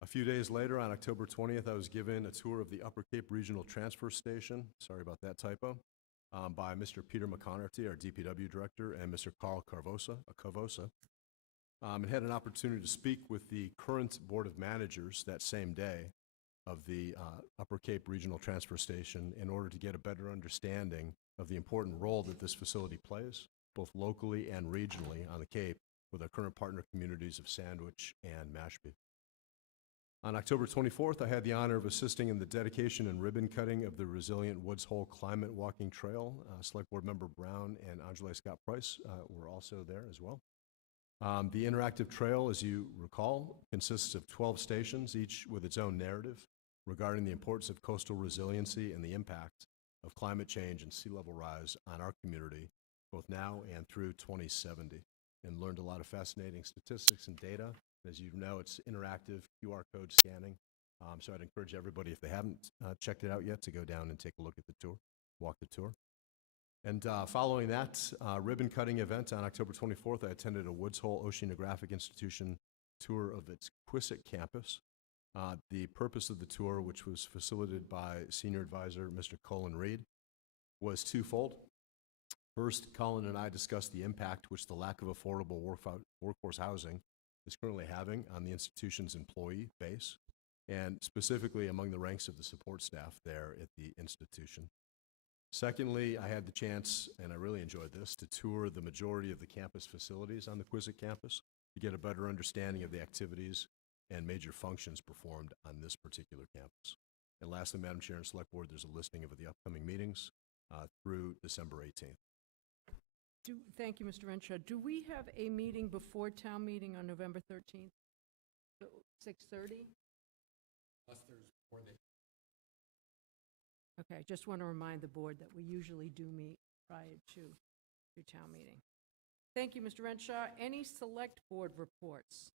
A few days later, on October 20th, I was given a tour of the Upper Cape Regional Transfer Station, sorry about that typo, by Mr. Peter McConaughey, our DPW director, and Mr. Carl Carvosa, and had an opportunity to speak with the current Board of Managers that same day of the Upper Cape Regional Transfer Station in order to get a better understanding of the important role that this facility plays, both locally and regionally on the Cape, with our current partner communities of Sandwich and Mashpee. On October 24th, I had the honor of assisting in the dedication and ribbon cutting of the Resilient Woods Hole Climate Walking Trail. Select Board Member Brown and Angela Scott Price were also there as well. The interactive trail, as you recall, consists of 12 stations, each with its own narrative regarding the importance of coastal resiliency and the impact of climate change and sea level rise on our community, both now and through 2070, and learned a lot of fascinating statistics and data. As you know, it's interactive QR code scanning, so I'd encourage everybody, if they haven't checked it out yet, to go down and take a look at the tour, walk the tour. And following that ribbon cutting event on October 24th, I attended a Woods Hole Oceanographic Institution tour of its Quissit campus. The purpose of the tour, which was facilitated by Senior Advisor Mr. Colin Reed, was twofold. First, Colin and I discussed the impact which the lack of affordable workforce housing is currently having on the institution's employee base, and specifically among the ranks of the support staff there at the institution. Secondly, I had the chance, and I really enjoyed this, to tour the majority of the campus facilities on the Quissit campus to get a better understanding of the activities and major functions performed on this particular campus. And lastly, Madam Chair and Select Board, there's a listing of the upcoming meetings through December 18th. Thank you, Mr. Renshaw. Do we have a meeting before town meeting on November 13th? 6:30? Unless there's more than. Okay, I just want to remind the board that we usually do meet prior to town meeting. Thank you, Mr. Renshaw. Any select board reports?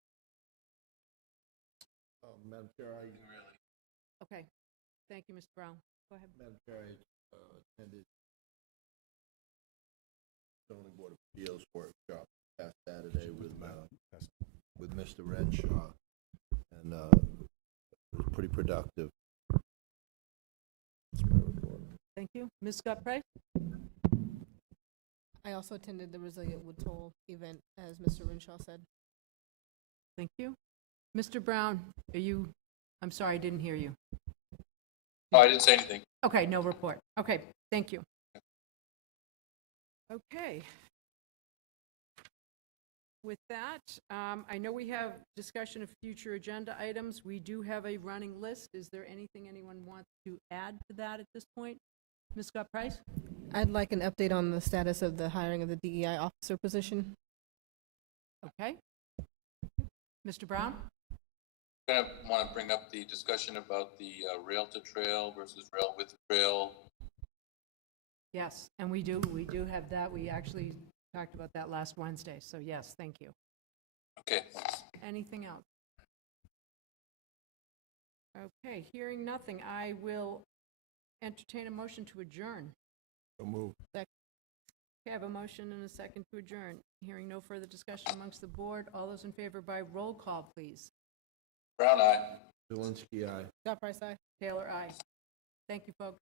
Madam Chair, Okay, thank you, Mr. Brown. Go ahead. Madam Chair, I attended zoning board of appeals workshop last Saturday with Mr. Renshaw, and it was pretty productive. That's my report. Thank you. Ms. Scott Price? I also attended the Resilient Woods Hole event, as Mr. Renshaw said. Thank you. Mr. Brown, I'm sorry, I didn't hear you. Oh, I didn't say anything. Okay, no report. Okay, thank you. Okay. With that, I know we have discussion of future agenda items. We do have a running list. Is there anything anyone wants to add to that at this point? Ms. Scott Price? I'd like an update on the status of the hiring of the DEI officer position. Okay. Mr. Brown? I want to bring up the discussion about the rail to trail versus rail with trail. Yes, and we do have that. We actually talked about that last Wednesday, so yes, thank you. Okay. Anything else? Okay, hearing nothing, I will entertain a motion to adjourn. So move. Okay, I have a motion and a second to adjourn. Hearing no further discussion amongst the board, all those in favor by roll call, please. Brown eye. Zelinski, aye. Scott Price, aye. Taylor, aye. Thank you, folks.